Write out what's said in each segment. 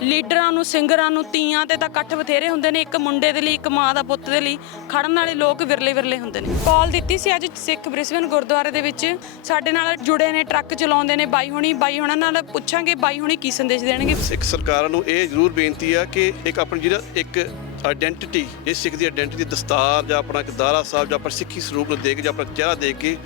ਲੀਡਰਾਂ ਨੂੰ, ਸਿੰਗਰਾਂ ਨੂੰ ਤੀਆਂ ਤੇ ਤਾਂ ਇਕੱਠ ਬਥੇਰੇ ਹੁੰਦੇ ਨੇ, ਇੱਕ ਮੁੰਡੇ ਦੇ ਲਈ, ਇੱਕ ਮਾਂ ਦਾ ਪੁੱਤ ਦੇ ਲਈ, ਖੜਨ ਵਾਲੇ ਲੋਕ ਵਿਰਲੇ ਵਿਰਲੇ ਹੁੰਦੇ ਨੇ। ਕਾਲ ਦਿੱਤੀ ਸੀ ਅੱਜ ਸਿੱਖ ਬ੍ਰਿਸਬਨ ਗੁਰਦੁਆਰੇ ਦੇ ਵਿੱਚ। ਸਾਡੇ ਨਾਲ ਜੁੜੇ ਨੇ, ਟਰੱਕ ਚਲਾਉਂਦੇ ਨੇ, ਬਾਈ ਹੁਣੀ, ਬਾਈ ਹੁਣਾਂ ਨਾਲ ਪੁੱਛਾਂਗੇ, ਬਾਈ ਹੁਣੀ ਕੀ ਸੰਦੇਸ਼ ਦੇਣਗੇ? ਸਿੱਖ ਸਰਕਾਰਾਂ ਨੂੰ ਇਹ ਜ਼ਰੂਰ ਬੇਨਤੀ ਆ ਕਿ ਇੱਕ ਆਪਣੀ ਜਿਹੜਾ ਇੱਕ ਆਇਡੈਂਟੀਟੀ ਇਹ ਸਿੱਖ ਦੀ ਆਇਡੈਂਟੀਟੀ ਦਸਤਾਰ ਜਾਂ ਆਪਣਾ ਇੱਕ ਸਾਹਿਬ ਜਾਂ ਆਪਣਾ ਸਿੱਖੀ ਸਰੂਪ ਨੂੰ ਦੇਖ ਕੇ ਜਾਂ ਆਪਣਾ ਚਿਹਰਾ ਦੇਖ ਕੇ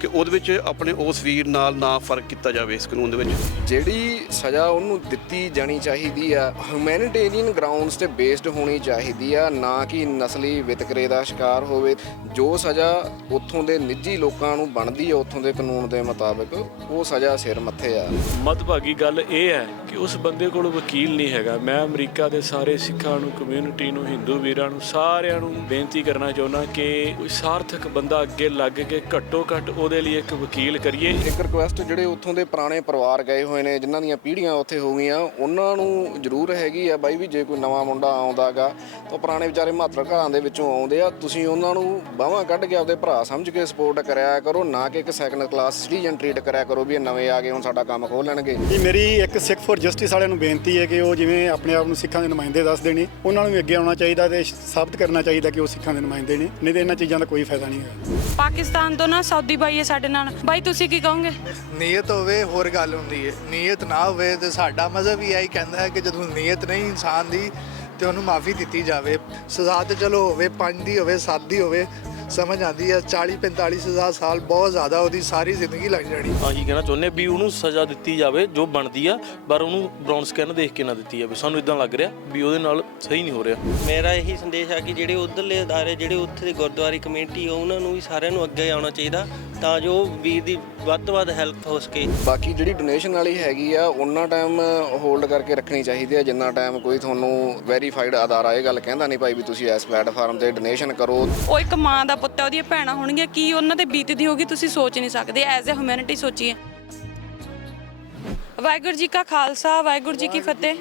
ਕਿ ਉਹਦੇ ਵਿੱਚ ਆਪਣੇ ਉਸ ਵੀਰ ਨਾਲ ਨਾ ਫ਼ਰਕ ਕੀਤਾ ਜਾਵੇ ਇਸ ਕਾਨੂੰਨ ਦੇ ਵਿੱਚ। ਜਿਹੜੀ ਸਜ਼ਾ ਉਹਨੂੰ ਦਿੱਤੀ ਜਾਣੀ ਚਾਹੀਦੀ ਆ ਹਿਊਮੈਨਿਟੇਰੀਅਨ ਗਰਾਊਂਡਸ ਤੇ ਬੇਸਡ ਹੋਣੀ ਚਾਹੀਦੀ ਆ ਨਾ ਕਿ ਨਸਲੀ ਵਿਤਕਰੇ ਦਾ ਸ਼ਿਕਾਰ ਹੋਵੇ। ਜੋ ਸਜ਼ਾ ਉੱਥੋਂ ਦੇ ਨਿੱਜੀ ਲੋਕਾਂ ਨੂੰ ਬਣਦੀ ਆ ਉੱਥੋਂ ਦੇ ਕਾਨੂੰਨ ਦੇ ਮੁਤਾਬਕ ਉਹ ਸਜ਼ਾ ਸਿਰ ਮੱਥੇ ਆ। ਮਦਭਾਗੀ ਗੱਲ ਇਹ ਹੈ ਕਿ ਉਸ ਬੰਦੇ ਕੋਲ ਵਕੀਲ ਨਹੀਂ ਹੈਗਾ। ਮੈਂ ਅਮਰੀਕਾ ਦੇ ਸਾਰੇ ਸਿੱਖਾਂ ਨੂੰ ਕਮਿਊਨਿਟੀ ਨੂੰ ਹਿੰਦੂ ਵੀਰਾਂ ਨੂੰ ਸਾਰਿਆਂ ਨੂੰ ਬੇਨਤੀ ਕਰਨਾ ਚਾਹੁੰਦਾ ਕਿ ਕੋਈ ਸਾਰਥਕ ਬੰਦਾ ਅੱਗੇ ਲੱਗ ਕੇ ਘੱਟੋ ਘੱਟ ਉਹਦੇ ਲਈ ਇੱਕ ਵਕੀਲ ਕਰੀਏ। ਇੱਕ ਰਿਕੁਐਸਟ ਜਿਹੜੇ ਉੱਥੋਂ ਦੇ ਪੁਰਾਣੇ ਪਰਿਵਾਰ ਗਏ ਹੋਏ ਨੇ ਜਿਨ੍ਹਾਂ ਦੀਆਂ ਪੀੜ੍ਹੀਆਂ ਉੱਥੇ ਹੋ ਗਈਆਂ ਉਹਨਾਂ ਨੂੰ ਜ਼ਰੂਰ ਹੈਗੀ ਆ ਬਾਈ ਵੀ ਜੇ ਕੋਈ ਨਵਾਂ ਮੁੰਡਾ ਆਉਂਦਾਗਾ ਤਾਂ ਪੁਰਾਣੇ ਵਿਚਾਰੇ ਮਾਤਰ ਘਰਾਂ ਦੇ ਵਿੱਚੋਂ ਆਉਂਦੇ ਆ। ਤੁਸੀਂ ਉਹਨਾਂ ਨੂੰ ਬਾਹਾਂ ਕੱਢ ਕੇ ਆਪਦੇ ਭਰਾ ਸਮਝ ਕੇ ਸਪੋਰਟ ਕਰਿਆ ਕਰੋ ਨਾ ਕਿ ਇੱਕ ਸੈਕੰਡ ਕਲਾਸ ਸਿਟੀਜ਼ਨ ਟ੍ਰੀਟ ਕਰਿਆ ਕਰੋ ਵੀ ਇਹ ਨਵੇਂ ਆ ਗਏ ਹੁਣ ਸਾਡਾ ਕੰਮ ਖੋਲ ਲੈਣਗੇ। ਜੀ ਮੇਰੀ ਇੱਕ ਸਿੱਖ ਫॉर ਜਸਟਿਸ ਵਾਲਿਆਂ ਨੂੰ ਬੇਨਤੀ ਹੈ ਕਿ ਉਹ ਜਿਵੇਂ ਆਪਣੇ ਆਪ ਨੂੰ ਸਿੱਖਾਂ ਦੇ ਨੁਮਾਇੰਦੇ ਦੱਸਦੇ ਨੇ ਉਹਨਾਂ ਨੂੰ ਵੀ ਅੱਗੇ ਆਉਣਾ ਚਾਹੀਦਾ ਤੇ ਸਾਬਤ ਕਰਨਾ ਚਾਹੀਦਾ ਕਿ ਉਹ ਸਿੱਖਾਂ ਦੇ ਨੁਮਾਇੰਦੇ ਨੇ ਨਹੀਂ ਤੇ ਇਹਨਾਂ ਚੀਜ਼ਾਂ ਦਾ ਕੋਈ ਫਾਇਦਾ ਨਹੀਂ ਹੈਗਾ। ਪਾਕਿਸਤਾਨ ਤੋਂ ਨਾ ਸਾਊਦੀ ਬਾਈ ਹੈ ਸਾਡੇ ਨਾਲ? ਬਾਈ, ਤੁਸੀਂ ਕੀ ਕਹੋਗੇ? ਨੀਅਤ ਹੋਵੇ, ਹੋਰ ਗੱਲ ਹੁੰਦੀ ਹੈ ਨੀਅਤ ਨਾ ਹੋਵੇ ਤੇ ਸਾਡਾ ਮਜ਼ਹਬ ਵੀ ਇਹੀ ਕਹਿੰਦਾ ਹੈ ਕਿ ਜਦੋਂ ਨੀਅਤ ਨਹੀਂ ਇਨਸਾਨ ਦੀ, ਤੇ ਉਹਨੂੰ ਮਾਫੀ ਦਿੱਤੀ ਜਾਵੇ। ਸਜ਼ਾ ਤੇ ਚਲੋ ਹੋਵੇ 5 ਦੀ ਹੋਵੇ 7 ਦੀ ਹੋਵੇ ਸਮਝ ਆਂਦੀ ਹੈ 40 45 ਸਜ਼ਾ ਸਾਲ ਬਹੁਤ ਜ਼ਿਆਦਾ ਉਹਦੀ ਸਾਰੀ ਜ਼ਿੰਦਗੀ ਲੱਗ ਜਾਣੀ। ਅਸੀਂ ਕਹਿਣਾ ਚਾਹੁੰਦੇ ਵੀ ਉਹਨੂੰ ਸਜ਼ਾ ਦਿੱਤੀ ਜਾਵੇ ਜੋ ਬਣਦੀ ਆ ਪਰ ਉਹਨੂੰ ਬ੍ਰਾਊਨ ਸਕੈਨ ਦੇਖ ਕੇ ਨਾ ਦਿੱਤੀ ਜਾਵੇ। ਸਾਨੂੰ ਇਦਾਂ ਲੱਗ ਰਿਹਾ ਵੀ ਉਹਦੇ ਨਾਲ ਸਹੀ ਨਹੀਂ ਹੋ ਰਿਹਾ। ਮੇਰਾ ਇਹੀ ਸੰਦੇਸ਼ ਆ ਕਿ ਜਿਹੜੇ ਉਧਰਲੇ ਅਦਾਰੇ ਜਿਹੜੇ ਉੱਥੇ ਦੇ ਗੁਰਦੁਆਰੇ ਕਮੇਟੀ ਆ ਉਹਨਾਂ ਨੂੰ ਵੀ ਸਾਰਿਆਂ ਨੂੰ ਅੱਗੇ ਆਉਣਾ ਚਾਹੀਦਾ ਤਾਂ ਜੋ ਵੀਰ ਦੀ ਵੱਧ ਤੋਂ ਵੱਧ ਹੈਲਪ ਹੋ ਸਕੇ। ਬਾਕੀ ਜਿਹੜੀ ਡੋਨੇਸ਼ਨ ਵਾਲੀ ਹੈਗੀ ਆ ਉਹਨਾਂ ਟਾਈਮ ਹੋਲਡ ਕਰਕੇ ਰੱਖਣੀ ਚਾਹੀਦੀ ਹੈ ਜਿੰਨਾ ਟਾਈਮ ਕੋਈ ਤੁਹਾਨੂੰ ਵੈਰੀਫਾਈਡ ਅਦਾਰਾ ਇਹ ਗੱਲ ਕਹਿੰਦਾ ਨਹੀਂ ਭਾਈ ਵੀ ਤੁਸੀਂ ਇਸ ਪਲੇਟਫਾਰਮ ਤੇ ਡੋਨੇਸ਼ਨ ਕਰੋ। ਉਹ ਇੱਕ ਮਾਂ ਦਾ ਪੁੱਤ ਹੈ ਉਹਦੀਆਂ ਭੈਣਾਂ ਹੋਣਗੀਆਂ ਕੀ ਉਹਨਾਂ ਤੇ ਬੀਤਦੀ ਹੋਗੀ ਤੁਸੀਂ ਸੋਚ ਨਹੀਂ ਸਕਦੇ ਐਜ਼ ਅ ਹਿਊਮੈਨਿਟੀ ਸੋਚੀਏ। ਵਾਹਿਗੁਰੂ ਜੀ ਕਾ ਖਾਲਸਾ ਵਾਹਿਗੁਰੂ ਜੀ ਕੀ ਫਤਿਹ।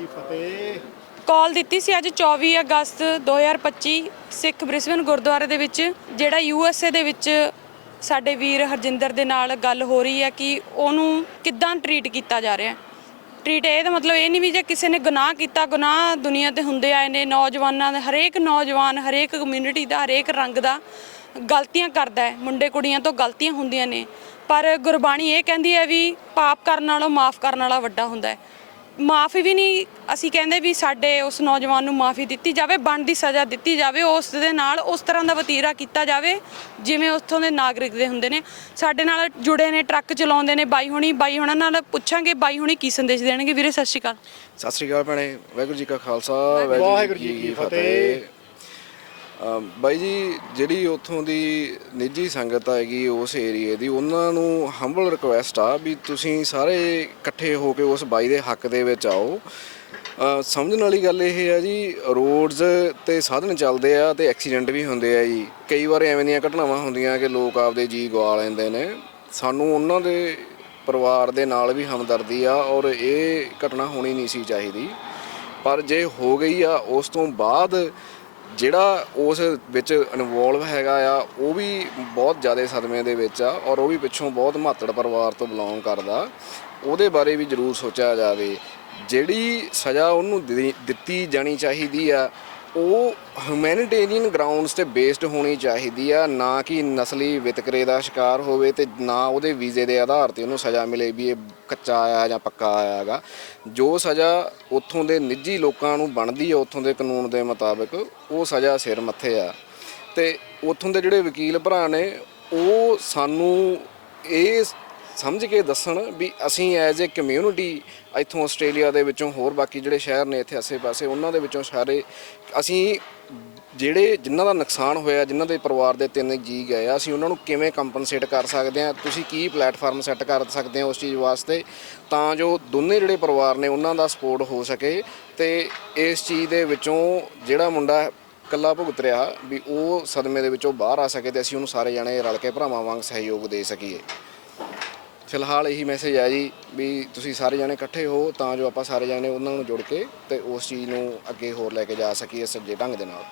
ਕਾਲ ਦਿੱਤੀ ਸੀ ਅੱਜ 24 ਅਗਸਤ 2025 ਸਿੱਖ ਬ੍ਰਿਸਬਨ ਗੁਰਦੁਆਰੇ ਦੇ ਵਿੱਚ ਜਿਹੜਾ ਯੂ ਐਸ ਏ ਦੇ ਵਿੱਚ ਸਾਡੇ ਵੀਰ ਹਰਜਿੰਦਰ ਦੇ ਨਾਲ ਗੱਲ ਹੋ ਰਹੀ ਹੈ ਕਿ ਉਹਨੂੰ ਕਿੱਦਾਂ ਟਰੀਟ ਕੀਤਾ ਜਾ ਰਿਹਾ ਹੈ। ਟਰੀਟ ਇਹ ਦਾ ਮਤਲਬ ਇਹ ਨਹੀਂ ਵੀ ਜੇ ਕਿਸੇ ਨੇ ਗੁਨਾਹ ਕੀਤਾ ਗੁਨਾਹ ਦੁਨੀਆ ਤੇ ਹੁੰਦੇ ਆਏ ਨੇ ਨੌਜਵਾਨਾਂ ਦੇ ਹਰੇਕ ਨੌਜਵਾਨ ਹਰੇਕ ਕਮਿਊਨਿਟੀ ਦਾ ਹਰੇਕ ਰੰਗ ਦਾ ਗਲਤੀਆਂ ਕਰਦਾ ਹੈ ਮੁੰਡੇ ਕੁੜੀਆਂ ਤੋਂ ਗਲਤੀਆਂ ਹੁੰਦੀਆਂ ਨੇ। ਪਰ ਗੁਰਬਾਣੀ ਇਹ ਕਹਿੰਦੀ ਹੈ ਵੀ ਪਾਪ ਕਰਨ ਨਾਲੋਂ ਮਾਫ ਕਰਨ ਵਾਲਾ ਵੱਡਾ ਹੁੰਦਾ ਹੈ। ਮਾਫੀ ਵੀ ਨਹੀਂ ਅਸੀਂ ਕਹਿੰਦੇ ਵੀ ਸਾਡੇ ਉਸ ਨੌਜਵਾਨ ਨੂੰ ਮਾਫੀ ਦਿੱਤੀ ਜਾਵੇ ਬਣਦੀ ਸਜ਼ਾ ਦਿੱਤੀ ਜਾਵੇ ਉਸ ਦੇ ਨਾਲ ਉਸ ਤਰ੍ਹਾਂ ਦਾ ਵਤੀਰਾ ਕੀਤਾ ਜਾਵੇ ਜਿਵੇਂ ਉੱਥੋਂ ਦੇ ਨਾਗਰਿਕ ਦੇ ਹੁੰਦੇ ਨੇ। ਸਾਡੇ ਨਾਲ ਜੁੜੇ ਨੇ ਟਰੱਕ ਚਲਾਉਂਦੇ ਨੇ ਬਾਈ ਹੁਣੀ ਬਾਈ ਹੁਣਾਂ ਨਾਲ ਪੁੱਛਾਂਗੇ ਬਾਈ ਹੁਣੀ ਕੀ ਸੰਦੇਸ਼ ਦੇਣਗੇ? ਵੀਰੇ ਸਤਿ ਸ਼੍ਰੀ ਅਕਾਲ। ਸਤਿ ਸ੍ਰੀ ਅਕਾਲ ਭੈਣੇ ਵਾਹਿਗੁਰੂ ਜੀ ਕਾ ਖਾਲਸਾ ਵਾਹਿਗੁਰੂ ਜੀ ਕੀ ਫਤਿਹ। ਬਾਈ ਜੀ, ਜਿਹੜੀ ਉੱਥੋਂ ਦੀ ਨਿੱਜੀ ਸੰਗਤ ਹੈਗੀ ਉਸ ਏਰੀਏ ਦੀ, ਉਹਨਾਂ ਨੂੰ ਹੰਬਲ ਰਿਕੁਐਸਟ ਆ ਵੀ ਤੁਸੀਂ ਸਾਰੇ ਇਕੱਠੇ ਹੋ ਕੇ ਉਸ ਬਾਈ ਦੇ ਹੱਕ ਦੇ ਵਿੱਚ ਆਓ। ਸਮਝਣ ਵਾਲੀ ਗੱਲ ਇਹ ਹੈ ਜੀ, ਰੋਡਸ ਤੇ ਸਾਧਨ ਚੱਲਦੇ ਆ ਤੇ ਐਕਸੀਡੈਂਟ ਵੀ ਹੁੰਦੇ ਆ ਜੀ। ਕਈ ਵਾਰ ਐਵੇਂ ਦੀਆਂ ਘਟਨਾਵਾਂ ਹੁੰਦੀਆਂ ਕਿ ਲੋਕ ਆਪਦੇ ਜੀ ਗਵਾ ਲੈਂਦੇ ਨੇ। ਸਾਨੂੰ ਉਹਨਾਂ ਦੇ ਪਰਿਵਾਰ ਦੇ ਨਾਲ ਵੀ ਹਮਦਰਦੀ ਆ ਔਰ ਇਹ ਘਟਨਾ ਹੋਣੀ ਨਹੀਂ ਸੀ ਚਾਹੀਦੀ। ਪਰ ਜੇ ਹੋ ਗਈ ਆ, ਉਸ ਤੋਂ ਬਾਅਦ ਜਿਹੜਾ ਉਸ ਵਿੱਚ ਇਨਵੋਲਵ ਹੈਗਾ ਆ, ਉਹ ਵੀ ਬਹੁਤ ਜ਼ਿਆਦਾ ਸਦਮੇ ਦੇ ਵਿੱਚ ਆ ਔਰ ਉਹ ਵੀ ਪਿੱਛੋਂ ਬਹੁਤ ਮਾਤੜ ਪਰਿਵਾਰ ਤੋਂ ਬਿਲੋਂਗ ਕਰਦਾ। ਉਹਦੇ ਬਾਰੇ ਵੀ ਜ਼ਰੂਰ ਸੋਚਿਆ ਜਾਵੇ। ਜਿਹੜੀ ਸਜ਼ਾ ਉਹਨੂੰ ਦੇ- ਦਿੱਤੀ ਜਾਣੀ ਚਾਹੀਦੀ ਆ ਉਹ ਹਿਊਮੈਨਿਟੇਰੀਅਨ ਗਰਾਊਂਡਸ ਤੇ ਬੇਸਡ ਹੋਣੀ ਚਾਹੀਦੀ ਆ, ਨਾ ਕਿ ਨਸਲੀ ਵਿਤਕਰੇ ਦਾ ਸ਼ਿਕਾਰ ਹੋਵੇ ਤੇ ਨਾ ਉਹਦੇ ਵੀਜ਼ੇ ਦੇ ਆਧਾਰ ਤੇ ਉਹਨੂੰ ਸਜ਼ਾ ਮਿਲੇ ਵੀ ਇਹ ਕੱਚਾ ਆਇਆ ਜਾਂ ਪੱਕਾ ਆਇਆ ਹੈਗਾ ਜੋ ਸਜ਼ਾ ਉੱਥੋਂ ਦੇ ਨਿੱਜੀ ਲੋਕਾਂ ਨੂੰ ਬਣਦੀ ਆ, ਉੱਥੋਂ ਦੇ ਕਾਨੂੰਨ ਦੇ ਮੁਤਾਬਕ ਉਹ ਸਜ਼ਾ ਸਿਰ ਮੱਥੇ ਆ। ਤੇ ਉੱਥੋਂ ਦੇ ਜਿਹੜੇ ਵਕੀਲ ਭਰਾ ਨੇ, ਉਹ ਸਾਨੂੰ ਇਹ ਸਮਝ ਕੇ ਦੱਸਣ ਵੀ ਅਸੀਂ ਐਜ਼ ਅ ਕਮਿਊਨਿਟੀ ਇੱਥੋਂ ਆਸਟ੍ਰੇਲੀਆ ਦੇ ਵਿੱਚੋਂ ਹੋਰ ਬਾਕੀ ਜਿਹੜੇ ਸ਼ਹਿਰ ਨੇ ਇੱਥੇ ਆਸੇ-ਪਾਸੇ ਉਹਨਾਂ ਦੇ ਵਿੱਚੋਂ ਸਾਰੇ ਅਸੀਂ ਜਿਹੜੇ ਜਿਨ੍ਹਾਂ ਦਾ ਨੁਕਸਾਨ ਹੋਇਆ, ਜਿਨ੍ਹਾਂ ਦੇ ਪਰਿਵਾਰ ਦੇ ਤਿੰਨ ਜੀ ਗਏ ਆ, ਅਸੀਂ ਉਹਨਾਂ ਨੂੰ ਕਿਵੇਂ ਕੰਪਨਸੇਟ ਕਰ ਸਕਦੇ ਆ, ਤੁਸੀਂ ਕੀ ਪਲੇਟਫਾਰਮ ਸੈੱਟ ਕਰ ਸਕਦੇ ਆ ਉਸ ਚੀਜ਼ ਵਾਸਤੇ ਤਾਂ ਜੋ ਦੋਨੇ ਜਿਹੜੇ ਪਰਿਵਾਰ ਨੇ ਉਹਨਾਂ ਦਾ ਸਪੋਰਟ ਹੋ ਸਕੇ ਤੇ ਇਸ ਚੀਜ਼ ਦੇ ਵਿੱਚੋਂ ਜਿਹੜਾ ਮੁੰਡਾ ਕੱਲਾ ਭੁਗਤ ਰਿਹਾ ਵੀ ਉਹ ਸਦਮੇ ਦੇ ਵਿੱਚੋਂ ਬਾਹਰ ਆ ਸਕੇ ਤੇ ਅਸੀਂ ਉਹਨੂੰ ਸਾਰੇ ਜਣੇ ਰਲ ਕੇ ਭਰਾਵਾਂ ਵਾਂਗ ਸਹਿਯੋਗ ਦੇ ਸਕੀਏ। ਫਿਲਹਾਲ ਇਹੀ ਮੈਸੇਜ ਹੈ ਜੀ ਵੀ ਤੁਸੀਂ ਸਾਰੇ ਜਾਣੇ ਇਕੱਠੇ ਹੋ ਤਾਂ ਜੋ ਆਪਾਂ ਸਾਰੇ ਜਾਣੇ ਉਹਨਾਂ ਨੂੰ ਜੁੜ ਕੇ ਤੇ ਉਸ ਚੀਜ਼ ਨੂੰ ਅੱਗੇ ਹੋਰ ਲੈ ਕੇ ਜਾ ਸਕੀਏ ਸੱਜੇ ਢੰਗ ਦੇ ਨਾਲ।